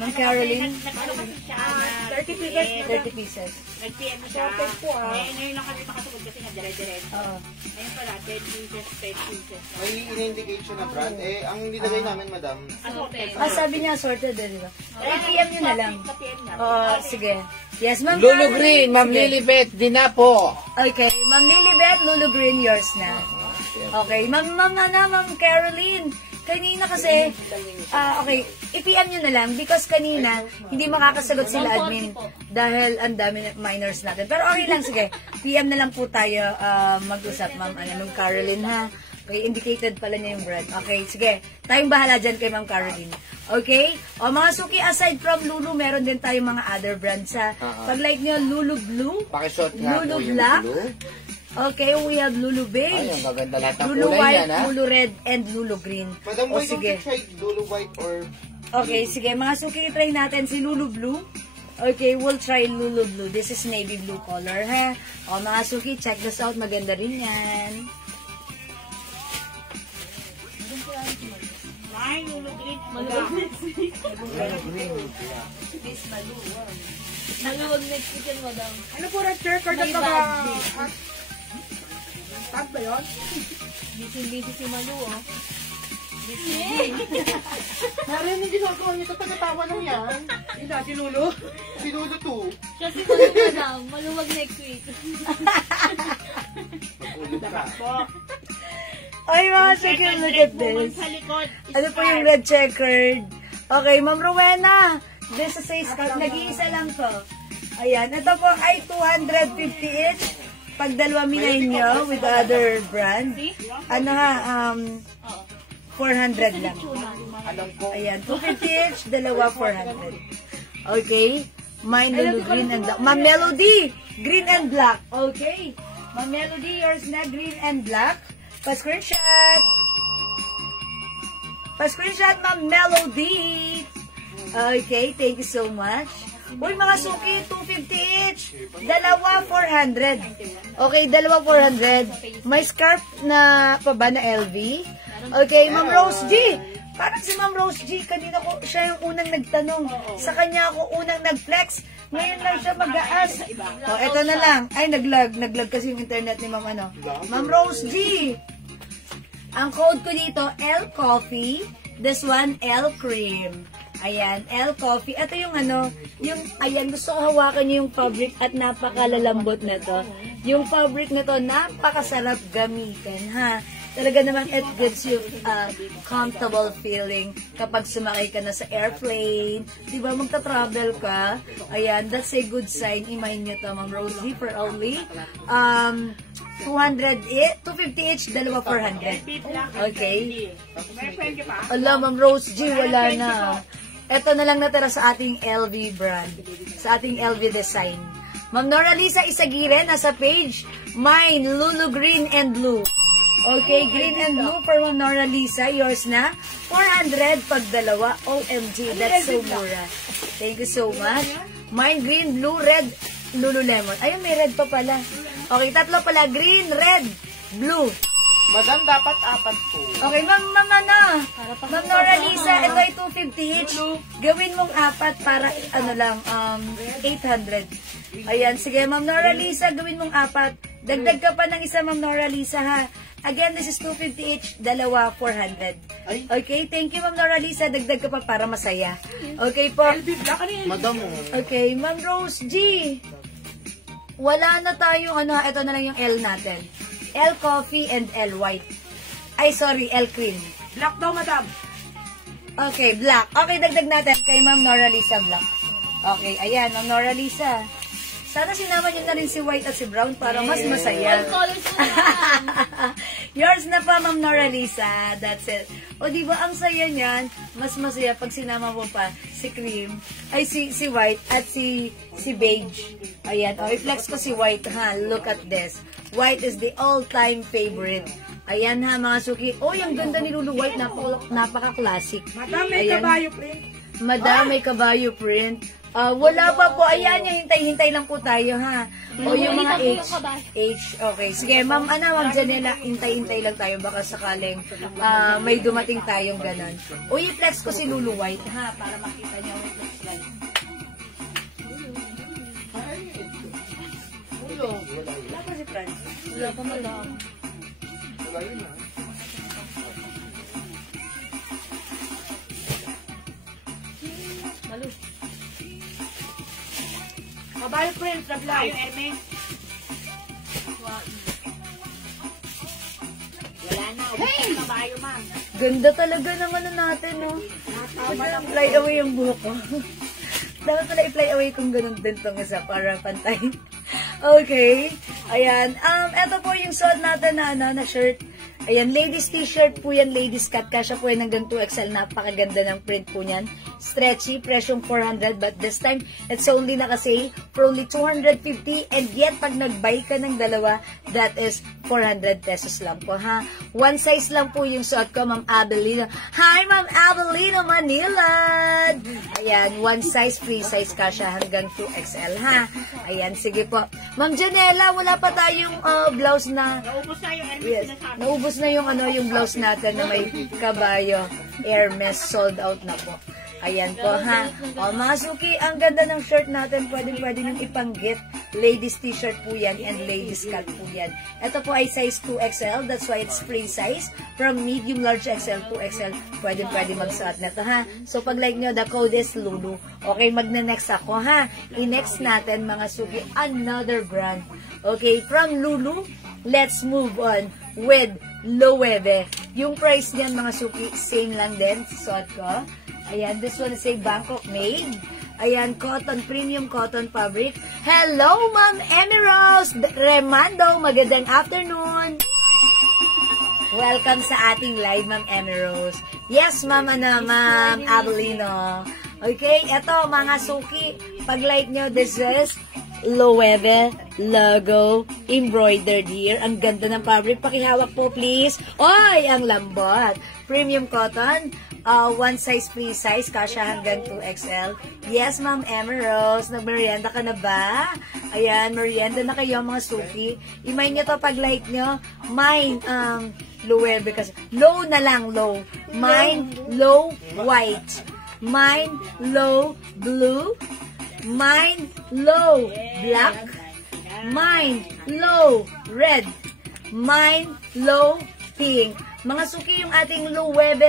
Ma'am Caroline, Nag-ano kasi siya na 30 pieces. 30 pieces. nag-PM siya. Shorted po, Ngayon lang kami makasugod kasi nagdire-diretso. Oo. Ngayon pala, 10 pieces, 10 pieces. May in-indication na brand. ang nilagay namin, madam. Sabi niya, sorted, di ba? I-PM nyo na lang. Ka-PM na. Sige. Yes, Ma'am Lulu Caroline. Green, Ma'am Sige. Lilibet, Dinapo. Okay, Ma'am Lilibet, Lulu Green, yours na. Okay, Ma'am Caroline. Kanina kasi, okay, i-PM nyo na lang because kanina, hindi makakasagot sila admin dahil ang dami ng minors natin. Pero okay lang, sige. PM na lang po tayo mag-usap, Ma'am Caroline, ha? Okay, indicated pala niya yung brand. Okay, sige. Tayong bahala dyan kay Ma'am Caroline. Okay? O mga suki, aside from Lulu, meron din tayong mga other brands, ha? Pag like nyo, Lulu Blue, Pakisuot nga Lulu po yung Black. blue. Okay, we have Lulu Ay, Beige, ang gaganda lahat ng Lulu kulay White, yan, ha? Lulu Red, and Lulu Green. Madam, O why don't sige. you try Lulu White or... Okay, sige. Mga suki, try natin si Lulu Blue. Okay, we'll try Lulu Blue. This is navy blue color, ha? O, mga suki, check this out. Maganda rin yan. Ay, Lulu Green. Maluwag next week yan, madam. Ano po red checker May na bag. Tag ba yun? Busy si Malu, oh. Narinig ginagawa niyo ito, tagatawa lang yan. Hindi, si Lulu. Si Lulu 2. Siya si Malu, madam. Maluwag next week. Mag-ulit ka. Ay, mga suki, look at this. Sa likod. Ano po yung red checkered? Okay, Ma'am Rowena. This is a scarf. Nag-iisa lang to. Ayan. Ito po ay 250 each. Pag dalawa minayin nyo with other brand. Ano ha, 400 lang. Alam ko. Ayan, 250 each, dalawa 400. Okay? Mine, Lulu, green and black. Ma'am Melody, green and black. Okay. Ma'am Melody, yours na, green and black. Pa-screenshot. Pa-screenshot, Ma'am Melody. Okay, thank you so much. Uy, mga suki, 250 each. Dalawa, 400. Okay, dalawa, 400. May scarf na pa ba na LV? Okay, Ma'am Rose G. Parang si Ma'am Rose G, kanina ko, siya yung unang nagtanong. Sa kanya ako unang nag-flex. Ngayon lang siya mag-aas. O, eto na lang. Ay, naglag. Naglag kasi yung internet ni Ma'am Ma'am Rose G. Ang code ko dito, L Coffee. This one, L Cream. Ayan, L Coffee. Ito yung ayan, gusto ko hawakan niyo yung fabric at napakalalambot na to. Yung fabric na to, napakasarap gamitin, ha? Talaga naman it gives you comfortable feeling kapag sumakay ka na sa airplane. Diba, magta-travel ka. Ayan, that's a good sign. Imahin nyo to, Ma'am Rosie, for only 250 each, dalawa 400. Okay. May pwede pa? Ala, Ma'am Rose G, wala na. Ito na lang natira sa ating LV brand. Sa ating LV design. Ma'am Nora Lisa Isagiren, nasa page. Mine, Lulu Green and Blue. Okay, green and blue for Ma'am Nora Lisa. Yours na. 400 pag dalawa. OMG, that's so mura. Thank you so much. Mine, green, blue, red, Lululemon. Ayun, may red pa pala. Okay, tatlo pala. Green, red, blue. Madam, dapat 4 po. Okay, Ma'am Nora Lisa, ito ay 250 each. Gawin mong 4 para, 800. Ayan, sige, Ma'am Nora Lisa, gawin mong 4. Dagdag ka pa ng isa, Ma'am Nora Lisa, ha? Again, this is 250 each, dalawa, 400. Okay, thank you, Ma'am Nora Lisa. Dagdag ka pa para masaya. Okay po. Madam, Okay, Ma'am Rose G. Wala na tayong, ito na lang yung L natin. L coffee and L white. Ay, sorry, L cream. Black daw, madam. Okay, black. Okay, dagdag natin kay Ma'am Nora Lisa black. Okay, ayan, Ma'am Nora Lisa. Sana sinama niyo na rin si white at si brown para mas masaya. One colors na lang. Yours na pa, Ma'am Nora Lisa. That's it. O, diba, ang saya niyan, mas masaya pag sinama mo pa si cream, ay si white at si beige. Ayan, o, i-flex ko si white, ha. Look at this. White is the all-time favorite. Ayan, ha, mga suki. Oh, yung ganda ni Lulu White, napaka-classic. Madam, may kabayo print. Madam, may kabayo print. Wala pa po. Ayan, hintay-hintay lang po tayo, ha. O, yung mga H. Okay. Sige, Ma'am Janela, hintay-hintay lang tayo. Baka sakaling may dumating tayong ganon. O, i-flex ko si Lulu White, ha, para makita niyo ang flex lang. Wala pa si Franz. Wala pa madam. Malu. Kabayo print, Rablaw. Kabayo, Hermes. Wala na. Hey! Kabayo, ma'am. Ganda talaga ng natin, no? Dapat fly away yung buhok ko. Dapat pala i-fly away kung ganun din tong isa para pantay. Okay. Ayan. Ito po yung suot natin na shirt. Ayan, ladies t-shirt po yan, ladies cut. Kasya po yan hanggang 2XL. Napakaganda ng print po niyan. Stretchy, presyong 400. But this time, it's only nakasale for only 250. And yet, pag nag-buy ka ng dalawa, that is 400 pesos lang po, ha? One size lang po yung suot ko, Ma'am Abelino. Hi, Ma'am Abelino, Manila! Ayan, one size, free size kasya hanggang 2XL, ha? Ayan, sige po. Ma'am Janela, wala pa tayong blouse na... Naubos na yung Hermes. Yes, naubos na yung yung blouse natin na may kabayo. Hermes, sold out na po. Ayan po, ha. O, mga suki, ang ganda ng shirt natin. Pwede nyung ipanggit. Ladies t-shirt po yan and ladies cut po yan. Ito po ay size 2XL. That's why it's free size. From medium, large XL to XL, pwede magsuot na to, ha. So, pag like nyo, the code is Lulu. Okay, magna-next ako, ha. I-next natin, mga suki, another brand. Okay, from Lulu, let's move on with Loewe. Yung price niyan, mga suki, same lang din. Suot ko. Ayan, this one is a Bangkok made. Ayan, cotton, premium cotton fabric. Hello, Ma'am Emmy Rose Remando. Magandang afternoon. Welcome sa ating live, Ma'am Emmy Rose. Yes, Ma'am Abelino. Okay, eto, mga suki. Pag like nyo, this is Loewe logo embroidered here. Ang ganda ng fabric. Pakihawak po, please. Oy, ang lambot. Premium cotton. One size, free size. Kasya hanggang 2XL. Yes, Ma'am Emmy Rose. Nag-merienda ka na ba? Ayan, merienda na kayo, mga suki. Imay nyo to pag like nyo. Mine, Loewe kasi. Low na lang, low. Mine, low, white. Mine, low, blue. Mine, low, black. Mine, low, red. Mine, low, pink. Mga suki, yung ating Loewe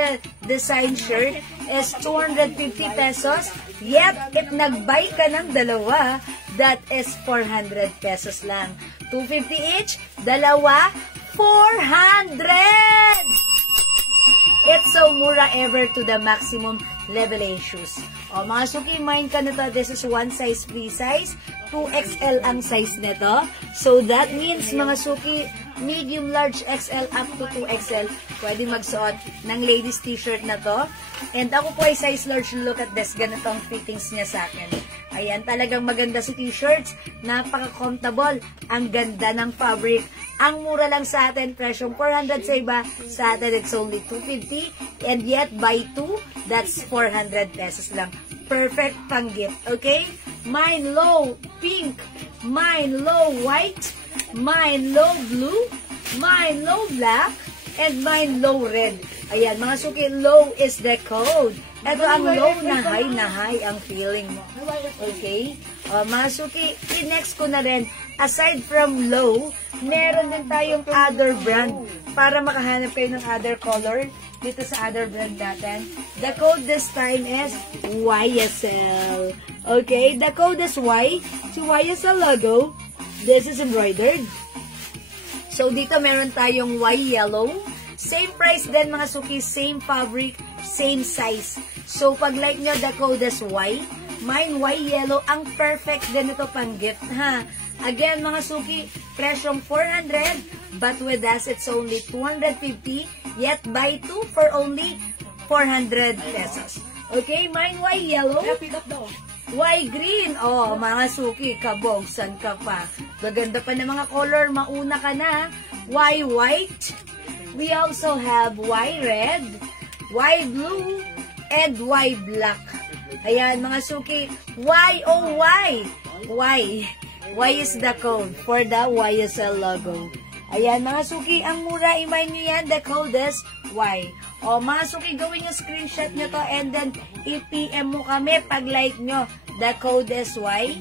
design shirt is 250 pesos. Yet, if nag-buy ka ng dalawa, that is 400 pesos lang. 250 each, dalawa, 400! It's so mura ever to the maximum level A shoes. O, mga suki, mind ka na to. This is one size free size. 2XL ang size nito. So, that means, mga suki, medium, large, XL, up to 2XL. Pwede magsuot ng ladies t-shirt na to. And ako po ay size large. Look at this. Ganito ang fittings niya sa akin. Ayan, talagang maganda si t-shirts. Napaka-comfortable. Ang ganda ng fabric. Ang mura lang sa atin, presyong 400 sa iba. Sa atin, it's only 250. And yet, buy 2, that's 400 pesos lang. Perfect pang gift, okay? Mine low pink, mine low white, mine low blue, mine low black, and mine low red. Ayan, mga suki, low is the code. Ito ang low na high ang feeling mo. Okay? Mga suki, i-next ko na rin, aside from low, meron din tayong other brand para makahanap kayo ng other color dito sa other brand natin. The code this time is YSL. Okay? The code is Y. Si YSL logo. This is embroidered. So, dito meron tayong Y yellow. Same price din mga suki, same fabric, same size. So, pag like nyo, the code is Y. Mine Y yellow. Ang perfect din ito pang gift, ha? Again, mga suki, presyong 400, but with us, it's only 250, yet buy 2 for only 400 pesos. Okay, mine Y yellow. Y green. Oh, mga suki, kabog, san ka pa? Gaganda pa ng mga color, mauna ka na. Y white. We also have Y red, Y blue, and Y black. Ayan, mga suki, Y o Y. Y. Y is the code for the YSL logo. Ayan, mga suki, ang mura, i-mind nyo yan, the code is Y. O, mga suki, gawin yung screenshot nyo to and then i-PM mo kami pag like nyo. The code is Y.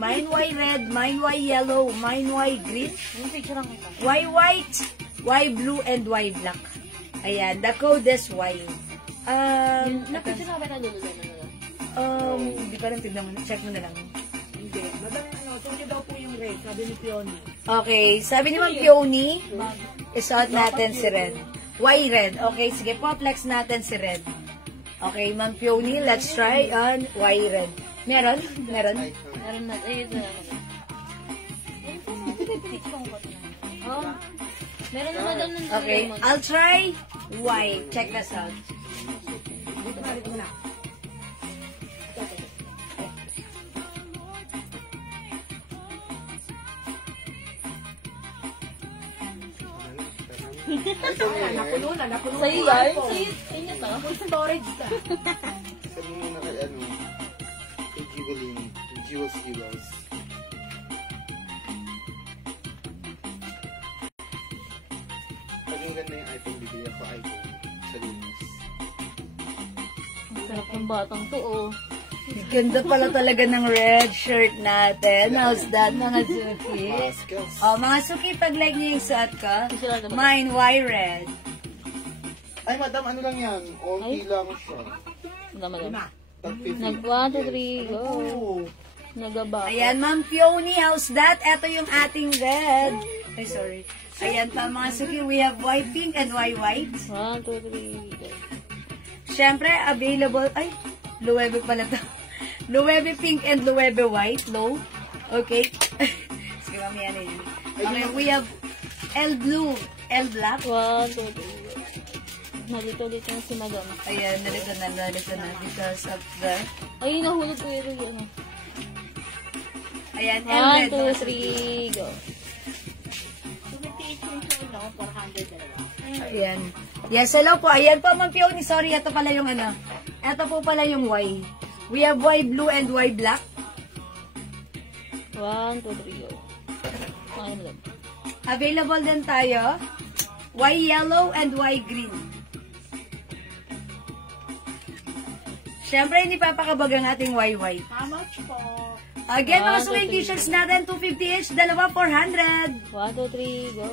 Mine Y red, mine Y yellow, mine Y green, Y white, Y blue, and Y black. Ayan, the code is Y. Napicture na ba na lululo? Hindi ko lang tignan mo. Check mo na lang. Hindi. Madami suki daw po yung red, sabi ni Pioni. Okay, sabi ni Ma'am Pioni, isuot natin si red. Y red. Okay, sige po, flex natin si red. Okay, Ma'am Pioni, let's try on Y red. Meron? Meron? Meron na. Ito na. Meron naman doon ng Okay, I'll try Y. Check this out. Dito na. Napuno na. Sa'yo yan? Sa'yo to? Full storage na. Sabi mo na kay kay Jubilee, Jewels. Pakinggan na yung iPhone, bibili ako iPhone sa Lunes. Sarap ng batang to, oh. Ganda pala talaga ng red shirt natin. How's that, mga suki? Maskels. Oh, mga suki, pag like niyo yung suot ko, mine Y red. Ay, madam, ano lang yan? Okay lang siya. Madama. Tag-50. Nag 1, 2, 3, go. Nagaba. Ayan, Ma'am Pioni, how's that? Ito yung ating red. Ay, sorry. Ayan pa, mga suki, we have Y pink and Y white. 1, 2, 3, go. Siyempre, available, ay, Luwebe pala to. Luwebe pink and Luwebe white, low. Okay. Sige, mamaya na yun. Okay, we have L blue, L black. 1, 2, 3, go. Nalito-lito na si Madam. Ayan, nalito na because of the, Ay, nahulog ko yun. Ano. ayan, L red. 1, 2, 3, go. Ayan. Yes, hello po. Ayan po, Ma'am Pioni. Sorry, ito pala yung ano. Ito po pala yung Y. We have Y blue and Y black. 1, 2, 3, go. Okay, Madam. Available din tayo. Y yellow and Y green. Siyempre, hindi papakabag ang ating Y white. How much po? Again, mga swing t-shirts natin, 250 each, dalawa 400. 1, 2, 3, go.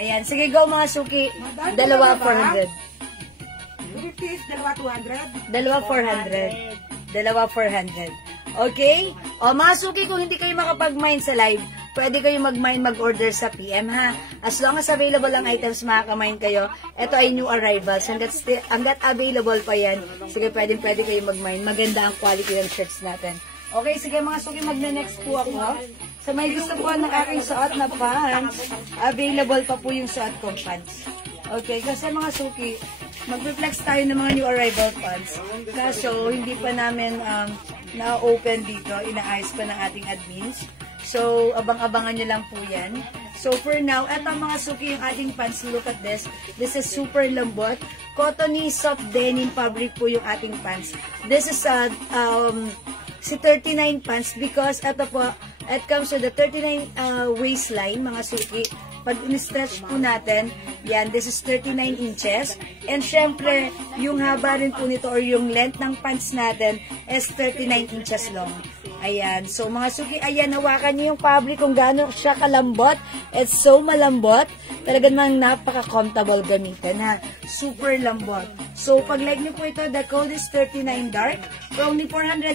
Ayan, sige go mga suki. Dalawa 400. 250 is dalawa 200. Dalawa 400. Dalawa 400. Okay? O mga suki, kung hindi kayo makapag-mind sa live, pwede kayo mag-mine, mag-order sa PM ha. As long as available ang items, makaka-mine kayo. Ito ay new arrivals. Hanggat available pa yan, sige, pwede kayo mag-mine. Maganda ang quality ng shirts natin. Okay, sige mga suki, magna-next po ako. Sa may gusto po ng aking suot na pants, available pa po yung suot kong pants. Okay, kasi mga suki, mag-reflex tayo ng mga new arrival pants. Kaso, hindi pa namin na-open dito. Inaayos pa ng ating admins. So, abang-abangan nyo lang po yan. So, for now, eto mga suki, yung ating pants. Look at this. This is super lambot. Cottony soft denim fabric po yung ating pants. This is si 39 pants because eto po, it comes with the 39 waistline, mga suki. Pag in-stretch po natin, yan, this is 39 inches. And syempre, yung haba rin po nito or yung length ng pants natin is 39 inches long. Ayan. So, mga suki, ayan, hawakan niyo yung fabric kung gaano siya kalambot. It's so malambot. Talagang napaka-comfortable gamitin, ha. Super lambot. So, pag like niyo po ito, the code is 39 dark for only 450.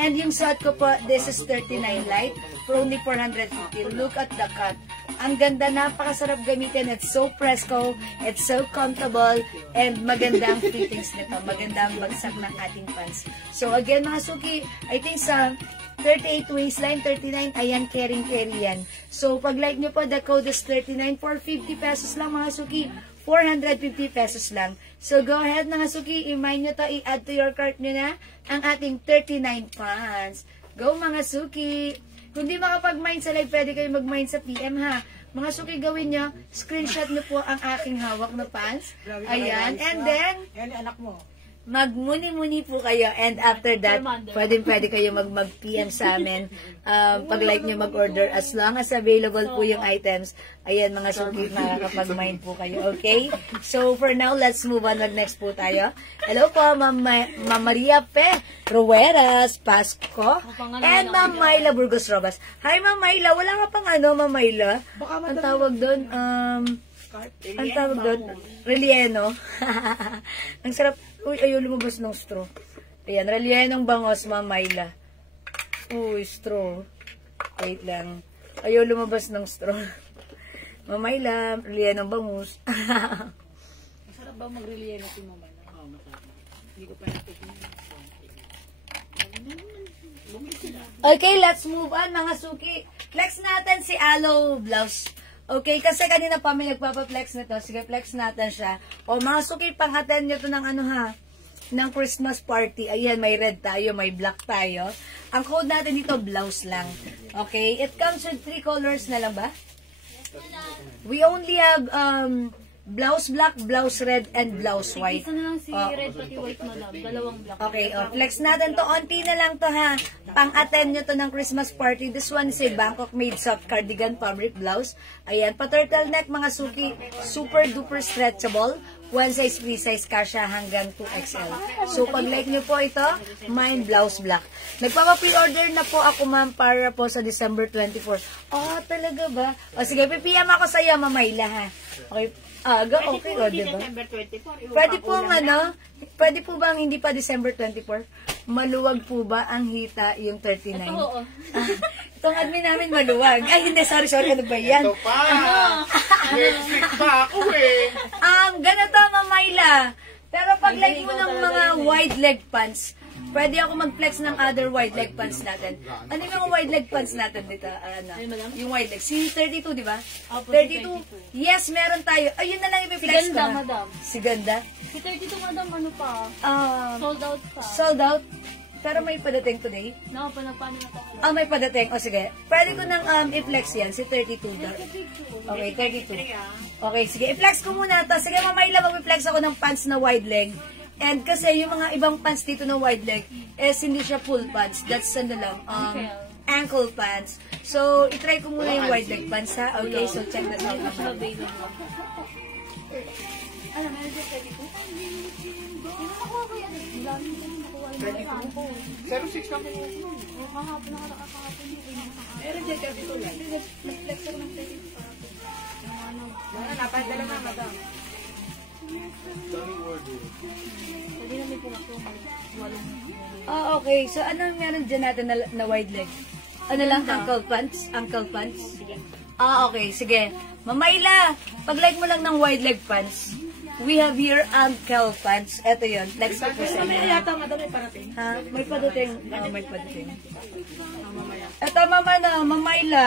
And yung suot ko po, this is 39 light for only 450. Look at the cut. Ang ganda, napakasarap gamitin. It's so fresco, it's so comfortable, and maganda ang fittings nito. Maganda ang bagsak ng ating pants. So again mga suki, I think sa 38 waistline, 39, ayan, carry yan. So pag like nyo po, the code is 39 for 50 pesos lang mga suki. 450 pesos lang. So go ahead mga suki, i-mine nyo to, i-add to your cart nyo na ang ating 39 pants. Go mga suki! Kung di makapag-mine sa live, pwede kayo mag-mine sa PM ha. Mga suki, gawin nyo, screenshot nyo po ang aking hawak na pants. Ayan. And then, magmuni-muni po kayo. And after that, pwede kayo mag-PM sa amin. Pag-like nyo, mag-order. As long as available po yung items, ayan mga suki, makakapag-mine po kayo. Okay? So, for now, let's move on. Next po tayo. Hello po, Ma'am Maria P. Rueras, Pasco, and Ma'am Myla Burgos Robas. Hi, Ma'am Myla. Wala ka pang Ma'am Myla? Ang tawag doon, relleno. Ang sarap. Uy, ayaw lumabas ng straw. Ayan, rellenong bangos, Ma'am Myla. Uy, straw. Wait lang. Ayaw lumabas ng straw. Ma'am Myla, rellenong bangus. Masarap ba mag-relleno si Mama? Oo, masarap. Hindi ko pa natikman. Okay, let's move on, mga suki. Flex natin si Aloe Blouse. Okay, kasi kanina pa may nagpapa-flex nito. Sige, flex natin siya. O mga suki, pang-attend nyo to ng ng Christmas party. Ayan, may red tayo, may black tayo. Ang code natin dito, blouse lang. Okay, it comes with 3 colors na lang ba? We only have blouse black, blouse red, and blouse white. Isa na lang si red pati white, madam. Dalawang black. Okay, flex natin to. Onti na lang to ha. Pang-attend nyo to ng Christmas party. This one is a Bangkok made soft cardigan fabric blouse. Ayan, pa-turtleneck mga suki. Super duper stretchable. 1 size, 3 size, kasha hanggang 2XL. So, pag like nyo po ito, mine blouse black. Nagpapa-pre-order na po ako, ma'am, para po sa December 24. Oh, talaga ba? O, sige, pipiyam ako sa'yo, Mamayla, ha? Okay. Okay, o, diba? Pwede po pwede po bang hindi pa December 24? Maluwag po ba ang hita yung 39? Oo. Itong admin namin maluwag. Ay, hindi, sorry, ano ba yan? Ito pa! Next week pa ako eh! Ganito, Mamayla. Pero pag like mo ng mga wide leg pants, pwede ako mag-flex ng other wide leg pants natin. Ano yung mga wide leg pants natin dito? Yung wide leg. Si 32, di ba? 32. Yes, meron tayo. Ayun na lang i-flex ko. Si Ganda, madam. Si Ganda? Si 32, madam, ano pa? Sold out pa. Sold out? Pero may padating today? No, panagpaano na tayo. May padating. O sige. Pwede ko nang i-flex yan. Si 32 daw. Okay, 32. Okay, sige. I-flex ko muna to. Sige, Mamayla, mag-flex ako ng pants na wide leg. And kasi yung mga ibang pants dito na wide leg, hindi siya full pants. That's ankle pants. So, itry ko muna yung wide leg pants, ha? Okay, so check that out. Ano, meron siya 32? 06 lang po. Kahapon na kahapon. Meron dyan kasi ito lang. Nag-flex ako ng 32. Napadala na, madam. Hindi namin po ako. Okay. So, anong meron dyan natin na wide leg? Ano lang, ankle pants? Ankle pants? Ah, okay. Sige. Mamayla, pag-like mo lang ng wide leg pants. We have here ankle pants. Ito yun. Next ko po sa inyo. Yata, madam, may parating. Ha? May padating. Oh, may padating. Ito, Mamayla.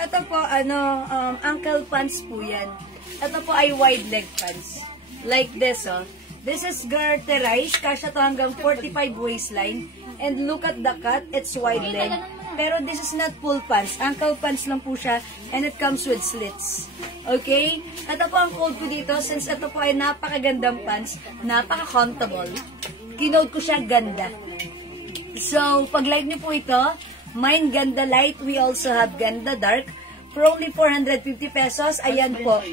Ito po, ankle pants po yan. Ito po ay wide leg pants. Like this, oh. This is garterized. Kasya to hanggang 45 waistline. And look at the cut. It's wide leg. Pero this is not full pants. Ankle pants lang po siya. And it comes with slits. Okay? Ito po ang code ko dito. Since ito po ay napakagandang pants, napaka-comfortable. Kinode ko siya ganda. So, pag-like niyo po ito, mine ganda light. We also have ganda dark. For only 450 pesos. Ayan po.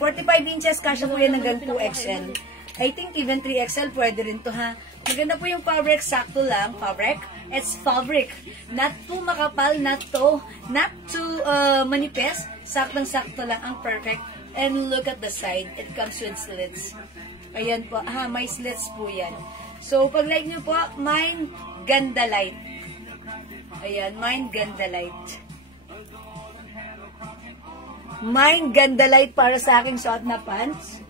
45 inches. Kasya po yan hanggang 2XL. I think even 3XL pwede rin to, ha. Maganda po yung fabric. Sakto lang. Fabric. It's fabric. Not too makapal. Not too manipis. Saktong-sakto lang ang perfect. And look at the side. It comes with slits. Ayan po. Ha, may slits po yan. So, pag like nyo po, mine ganda light. Ayan, mine ganda light. Mine ganda light para sa aking suot na pants.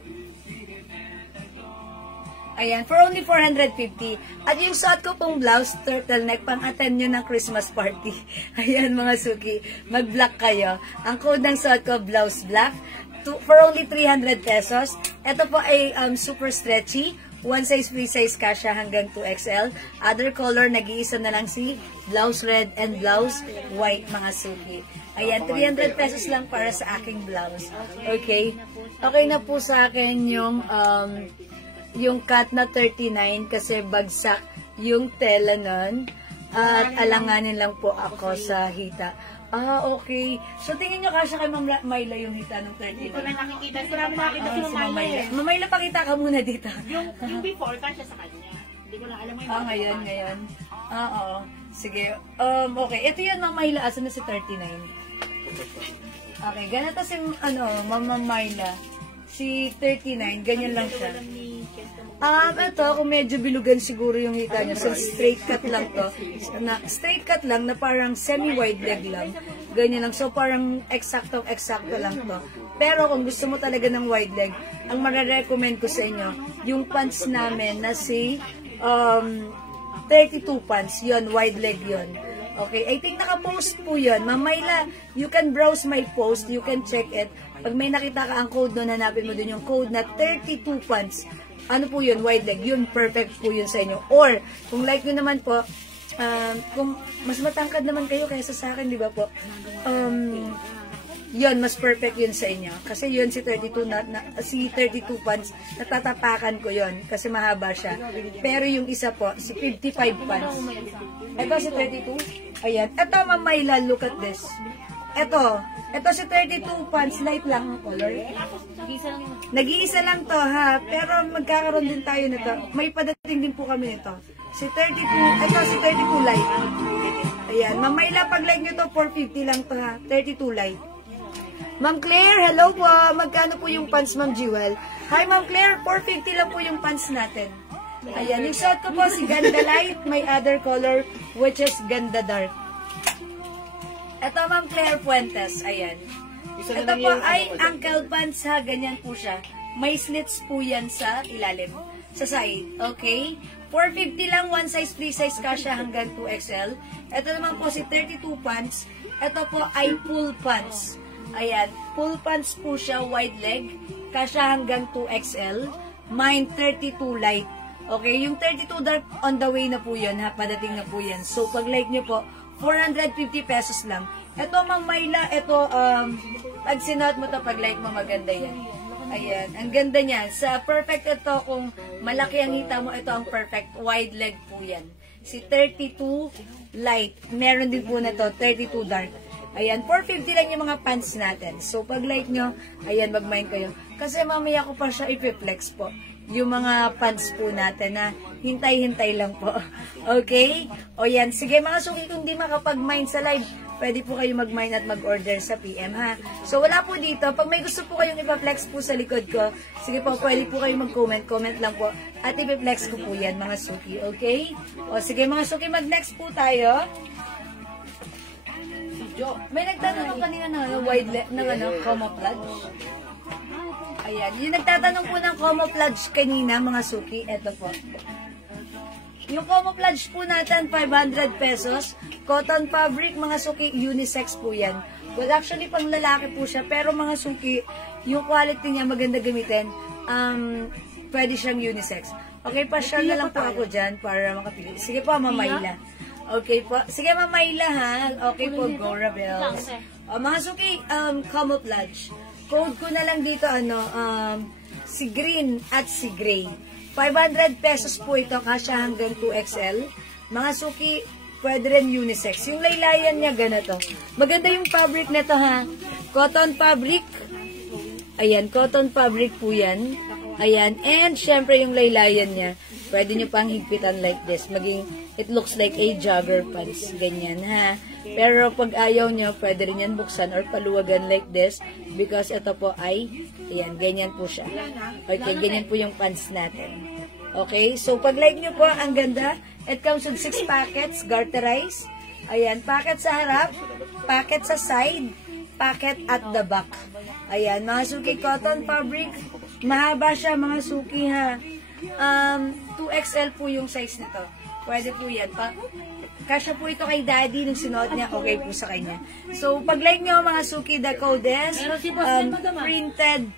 Ayan, for only 450. At yung suot ko pong blouse, turtleneck, pang-attend nyo ng Christmas party. Ayan, mga suki, mag-black kayo. Ang code ng suot ko, blouse black, for only 300 pesos. Ito po ay super stretchy. One size, free size kasha hanggang 2XL. Other color, nag-iisa na lang si blouse red and blouse white, mga suki. Ayan, 300 pesos lang para sa aking blouse. Okay? Okay na po sa akin yung cut na 39 kasi bagsak yung tela nun. At alanganin lang po ako sa hita. Ah, okay. So, tingin nyo kasya kay Ma'am Mayla yung hita ng 39. Hindi ko na nakikita. Marami makikita si Mamayla. Mamayla, pakita ka muna dito. Yung before, kasya sa kanya. Hindi ko na alam mo yung ngayon. Oo. Sige. Okay. Ito yun, Ma'am Mayla. Asan na si 39? Okay. Ganito si, Ma'am Mayla. Si 39. Ganyan lang siya. Ito, kung medyo bilugan siguro yung hita niya. So, straight cut lang to. Straight cut lang na parang semi-wide leg lang. Ganyan lang. So, parang eksakto lang to. Pero, kung gusto mo talaga ng wide leg, ang marirecommend ko sa inyo, yung pants namin na si 32 pants. Yun, wide leg yun. Okay, I think naka-post po yun. Mamayla, you can browse my post. You can check it. Pag may nakita ka ang code doon, hanapin mo doon yung code na 32 pants. Ano po yun? Wide leg. Yun, perfect po yun sa inyo. Or, kung like nyo naman po, kung mas matangkad naman kayo kaysa sa akin, di ba po? Yun, mas perfect yun sa inyo. Kasi yun, si 32 pants, natatapakan ko yun. Kasi mahaba siya. Pero yung isa po, si 55 pants. Ito si 32. Ayan. Ito, Mamayla, look at this. Ito si 32 pants, light lang ang color. Nag-iisa lang to, ha. Pero magkakaroon din tayo nito. May padating din po kami nito. Si 32, ito si 32 light. Ayan, Mamayla, pag like nyo to, 450 lang to, ha. 32 light. Ma'am Claire, hello po. Magkano po yung pants, Ma'am Jewel? Hi, Ma'am Claire, 450 lang po yung pants natin. Ayan, yung suot ko po si Ganda Light, may other color, which is Ganda Dark. Ito, Ma'am Claire Fuentes. Ayan. Ito po ay ankle pants, ha. Ganyan po siya. May slits po yan sa ilalim. Sa side. Okay? 450 lang. One size, free size kasya hanggang 2XL. Ito naman po si 32 pants. Ito po ay full pants. Ayan. Full pants po siya. Wide leg. Kasya hanggang 2XL. Mine 32 light. Okay? Yung 32 dark on the way na po yun, ha. Padating na po yan. So, pag like nyo po, 450 pesos lang. Ito, Ma'am Mayla, ito, pag sinuot mo to, pag like mo, maganda yan. Ayan, ang ganda niya. Sa perfect ito, kung malaki ang hita mo, ito ang perfect. Wide leg po yan. Si 32 light. Meron din po na to, 32 dark. Ayan, 450 lang yung mga pants natin. So, pag like nyo, ayan, mag-mind kayo. Kasi mamaya ko pa siya i-flex po. Yung mga pants po natin na hintay-hintay lang po. Okay? O yan. Sige mga suki, kung di makapag-mind sa live, pwede po kayo mag-mine at mag-order sa PM, ha? So, wala po dito. Pag may gusto po kayong ipa-flex po sa likod ko, sige po, pwede po kayo mag-comment. Comment lang po. At ipi-flex ko po yan, mga suki. Okay? O, sige, mga suki, mag-next po tayo. May nagtatanong kanina ng camouflage. Ayan. Yung nagtatanong po ng camouflage kanina, mga suki, eto po. Yung camouflage po natin, 500 pesos. Cotton fabric, mga suki, unisex po yan. Well, actually, pang lalaki po siya. Pero mga suki, yung quality niya maganda gamitin. Pwede siyang unisex. Okay, pa-share na lang po ako dyan para makapili. Sige po, Mamayla. Okay po. Sige, Mamayla, ha? Okay po, go, Rebels. Mga suki, camouflage. Code ko na lang dito, si green at si gray. 500 pesos po ito, kasya hanggang 2XL. Mga suki, pwede rin unisex. Yung laylayan niya, ganito. Maganda yung fabric nito, ha? Cotton fabric. Ayan, cotton fabric po yan. Ayan, and syempre yung laylayan niya, pwede nyo pang higpitan like this. It looks like a jogger pants. Ganyan, ha? Pero pag ayaw nyo, pwede rin yan buksan or paluwagan like this because ito po ay, ayan, ganyan po siya. Okay, ganyan po yung pants natin. Okay, so pag like nyo po, ang ganda. It comes with 6 packets, garterized. Ayan, packet sa harap, packet sa side, packet at the back. Ayan, mga suki, cotton fabric. Mahaba siya, mga suki, ha? 2XL po yung size nito. Pwede po yan. Kasya po ito kay daddy nung sinuot niya. Okay po sa kanya. So, pag like nyo mga suki, the code is printed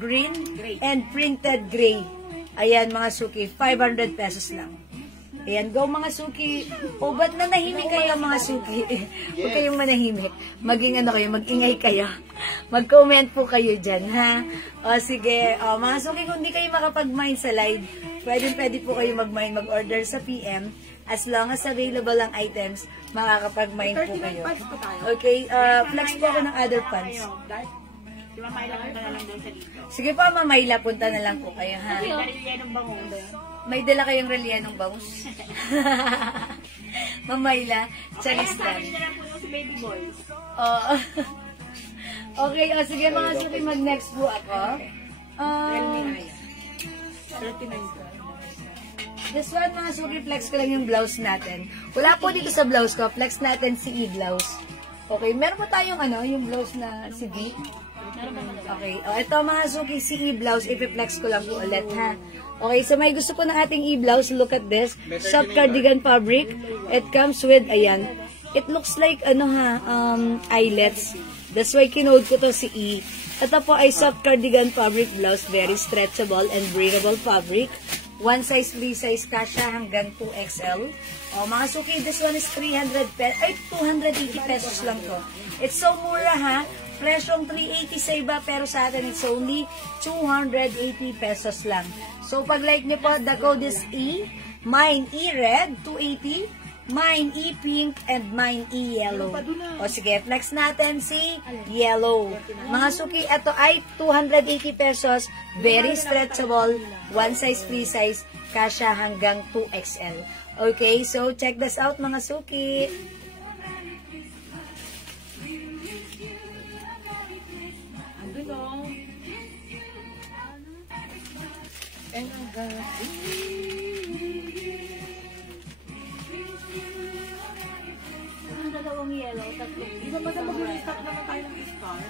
green and printed gray. Ayan mga suki, 500 pesos lang. Ayan, go mga suki. O, ba't na nahimik kayo mga suki? Huwag kayong manahimik. Mag-ingay kayo. Mag-comment po kayo dyan, ha? O, sige. O, mga suki, kung di kayo makapag-mine sa live, pwede po kayo mag-mine, mag-order sa PM. As long as available ang items, makakapag-mine po kayo. Okay, flex po ako ng other pants. Si Mamayla, punta na lang doon sa dito. Sige po, Mamayla, punta na lang po kayo, ha? Yan ang bangon doon. May dala kayong relyenong bangus. Mamayla, charis lang. Sabi na lang po yung si baby boy. Oo. Okay, o sige mga suki, mag-next po ako. This one, mga suki, flex ko lang yung blouse natin. Wala po dito sa blouse ko, flex natin si E-blouse. Okay, meron po tayong yung blouse na si V. Okay, ito mga suki, si E-blouse, ipi-flex ko lang po ulit, ha? Okay, so may gusto po ng ating E-blouse, look at this. Soft cardigan fabric. It comes with, ayan, it looks like, eyelets. That's why kinode ko to si E. Ito po ay soft cardigan fabric blouse, very stretchable and breathable fabric. One size, free size, kasya hanggang 2XL. O, mga suki, this one is 280 pesos lang to. It's so mura, ha? Presyong 380 sa iba, pero sa atin it's only 280 pesos lang. So, pag like nyo po, the code is E. Mine E-red, 280. Mine E-pink, and mine E-yellow. O sige, flex natin si yellow. Mga suki, ito ay 280 pesos. Very stretchable. One size, free size. Kasya hanggang 2XL. Okay, so check this out mga suki. Dalawang yellow, tatlo. Di ba ba mag-restock naman tayo ng star?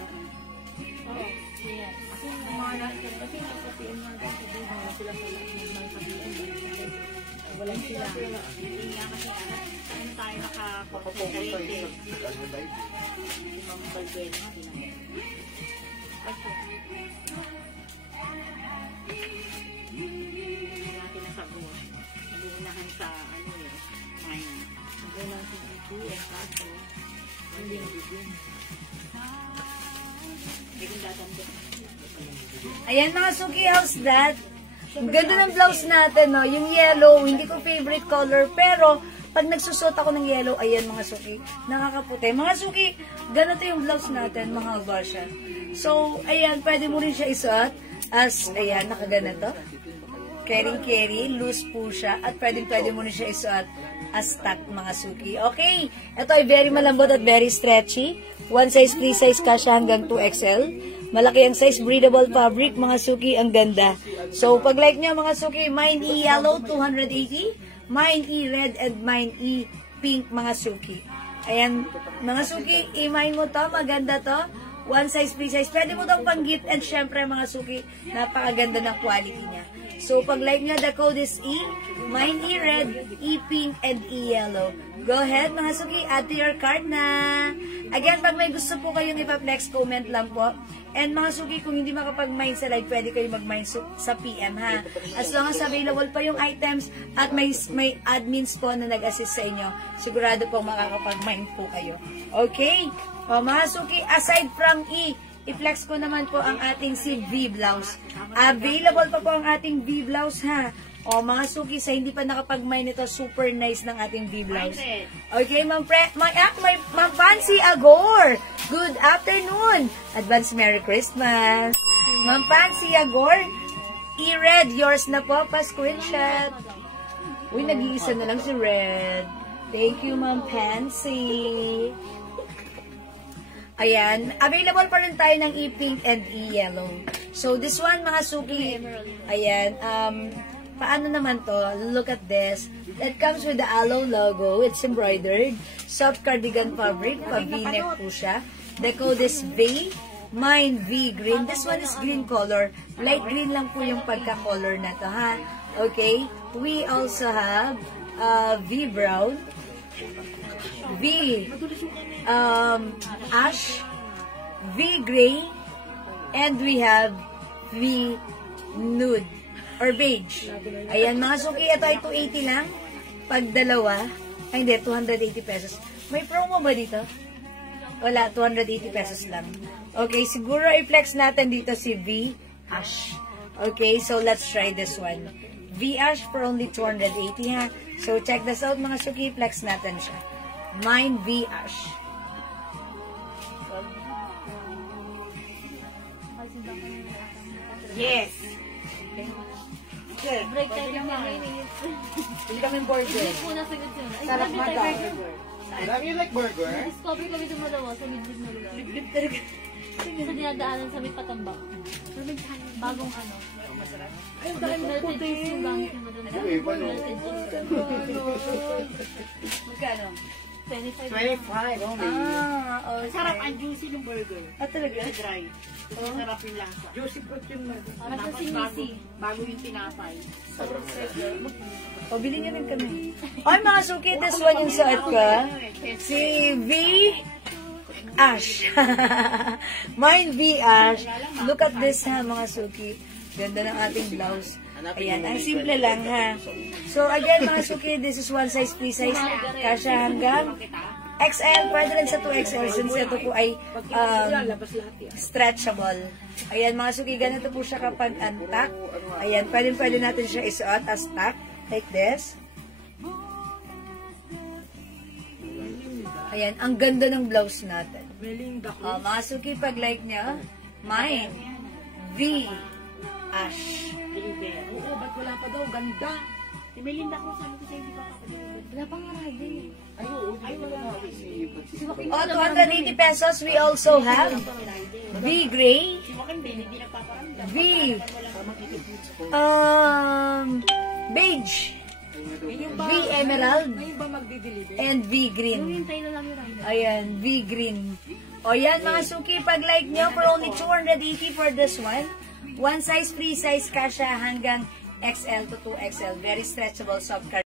Oh, yes. Yung mga natin, kasi nasasabihin nga daw sa buhay na sila sa sabihin. Walang sila. Hindi nga kasi ano tayo Papapunta tayo sa live. Ibang balbel. Natin na sa buhay. Nabuunahan sa mine. Nabuunahan sa bigyan. Kaso, hindi yung bigyan. Hindi kong dadanda. Ayan mga suki, how's that? Ang ganda ng blouse natin, no? Yung yellow, hindi ko favorite color, pero pag nagsusot ako ng yellow, ayan mga suki, nakakaputi. Mga suki, ganito yung blouse natin, mahaba siya. So, ayan, pwede mo rin siya isuot as, ayan, nakaganito. Carry, loose po siya. At pwede mo na siya isuot as stock, mga suki. Okay, ito ay very malambot at very stretchy. One size, free size, kasya hanggang 2XL. Malaki ang size, breathable fabric, mga suki, ang ganda. So, pag like nyo, mga suki, mine e-yellow, 280. Mine e-red and mine e-pink, mga suki. Ayan, mga suki, i-mine mo to, maganda to. One size, free size. Pwede mo itong pang-gift and syempre, mga suki, napakaganda ng quality niya. So, pag like nyo, the code is E, mine e-red, e-pink, and e-yellow. Go ahead, mga suki, add to your cart na. Again, pag may gusto po kayong ipa-flex, comment lang po. And mga suki, kung hindi makapag-mine sa live, pwede kayo mag-mine sa PM, ha? As long as available pa yung items at may admins po na nag-assist sa inyo, sigurado po makakapag-mine po kayo. Okay? O, mga suki, aside from i-flex ko naman po ang ating si V-Blouse. Available pa po ang ating V-Blouse, ha? O, mga suki, sa hindi pa nakapag-mine ito, super nice ng ating V-Blouse. Okay, Ma'am Fancy Agor. Good afternoon. Advance Merry Christmas. Ma'am Fancy Agor, i-red, yours na po, pa-screenshot. Uy, nag-iisa na lang si Red. Thank you, Ma'am Fancy. Ayan, available pa rin tayo ng e-pink and e-yellow. So, this one, mga suki, ayan, paano naman to? Look at this. It comes with the Aloe logo. It's embroidered. Soft cardigan fabric. Pa-v-neck po siya. The code is V. Mine V green. This one is green color. Light green lang po yung pagka-color na to, ha? Okay. We also have V brown. V ash. V gray. And we have V nude. Or beige. Ayan, mga suki, ito ay 280 lang. Pag dalawa, ay hindi, 280 pesos. May promo ba dito? Wala, 280 pesos lang. Okay, siguro i-flex natin dito si V Ash. Okay, so let's try this one. V Ash for only 280, ha? So check this out, mga suki, flex natin siya. Mine V Ash. Yes. Break tayo ng mga Hindi kami burger. Break muna sa gitna. Ay, Sarap sabi nga tayo daw. burger. Alam you like burger? Discover kami dumalawa sa midlib na lugar. Liblib talaga. Sa dinadaanan sa may patambak. Bagong ano. Ay, ang dami mo puti. Yung bangit na madanda. Ay, paano? Magkano? 25. 25 only. Okay. Sarap ang juicy ng burger. Talaga? Dry. Sarap yung lasa. Juicy fruit yung Para sa Tapos sinisi. bago yung tinapay. sobrang sarap. O, bilhin nyo rin kami. Ay, mga suki, this one yung suot ko. Si V Ash. Mine V Ash. Look at this, ha, mga suki. Ganda ng ating blouse. Ayan, ang simple lang, ha. So, again, mga suki, this is one size, free size. Kasya hanggang XL, pwede rin sa 2XL since ito po ay stretchable. Ayan, mga suki, ganito po siya kapag untuck. Ayan, pwede natin siya isuot as tuck, like this. Ayan, ang ganda ng blouse natin. Mga suki, pag like niya, mine, V, Ash. Oo, ba't wala pa daw? Ganda. Si Melinda ko, sabi ko sa'yo, hindi pa kapatid. Wala pang ready. Ay, wala na ako si... Oh, 280 pesos. We also have V gray, Si Joaquin din, hindi nagpaparamdam. V beige, V emerald, and V green. Hintay na lang yung rider. Ayan, V green. O yan, mga suki, pag like nyo, for only 280 for this one. One size, free size, kasya hanggang XL to 2XL. Very stretchable, soft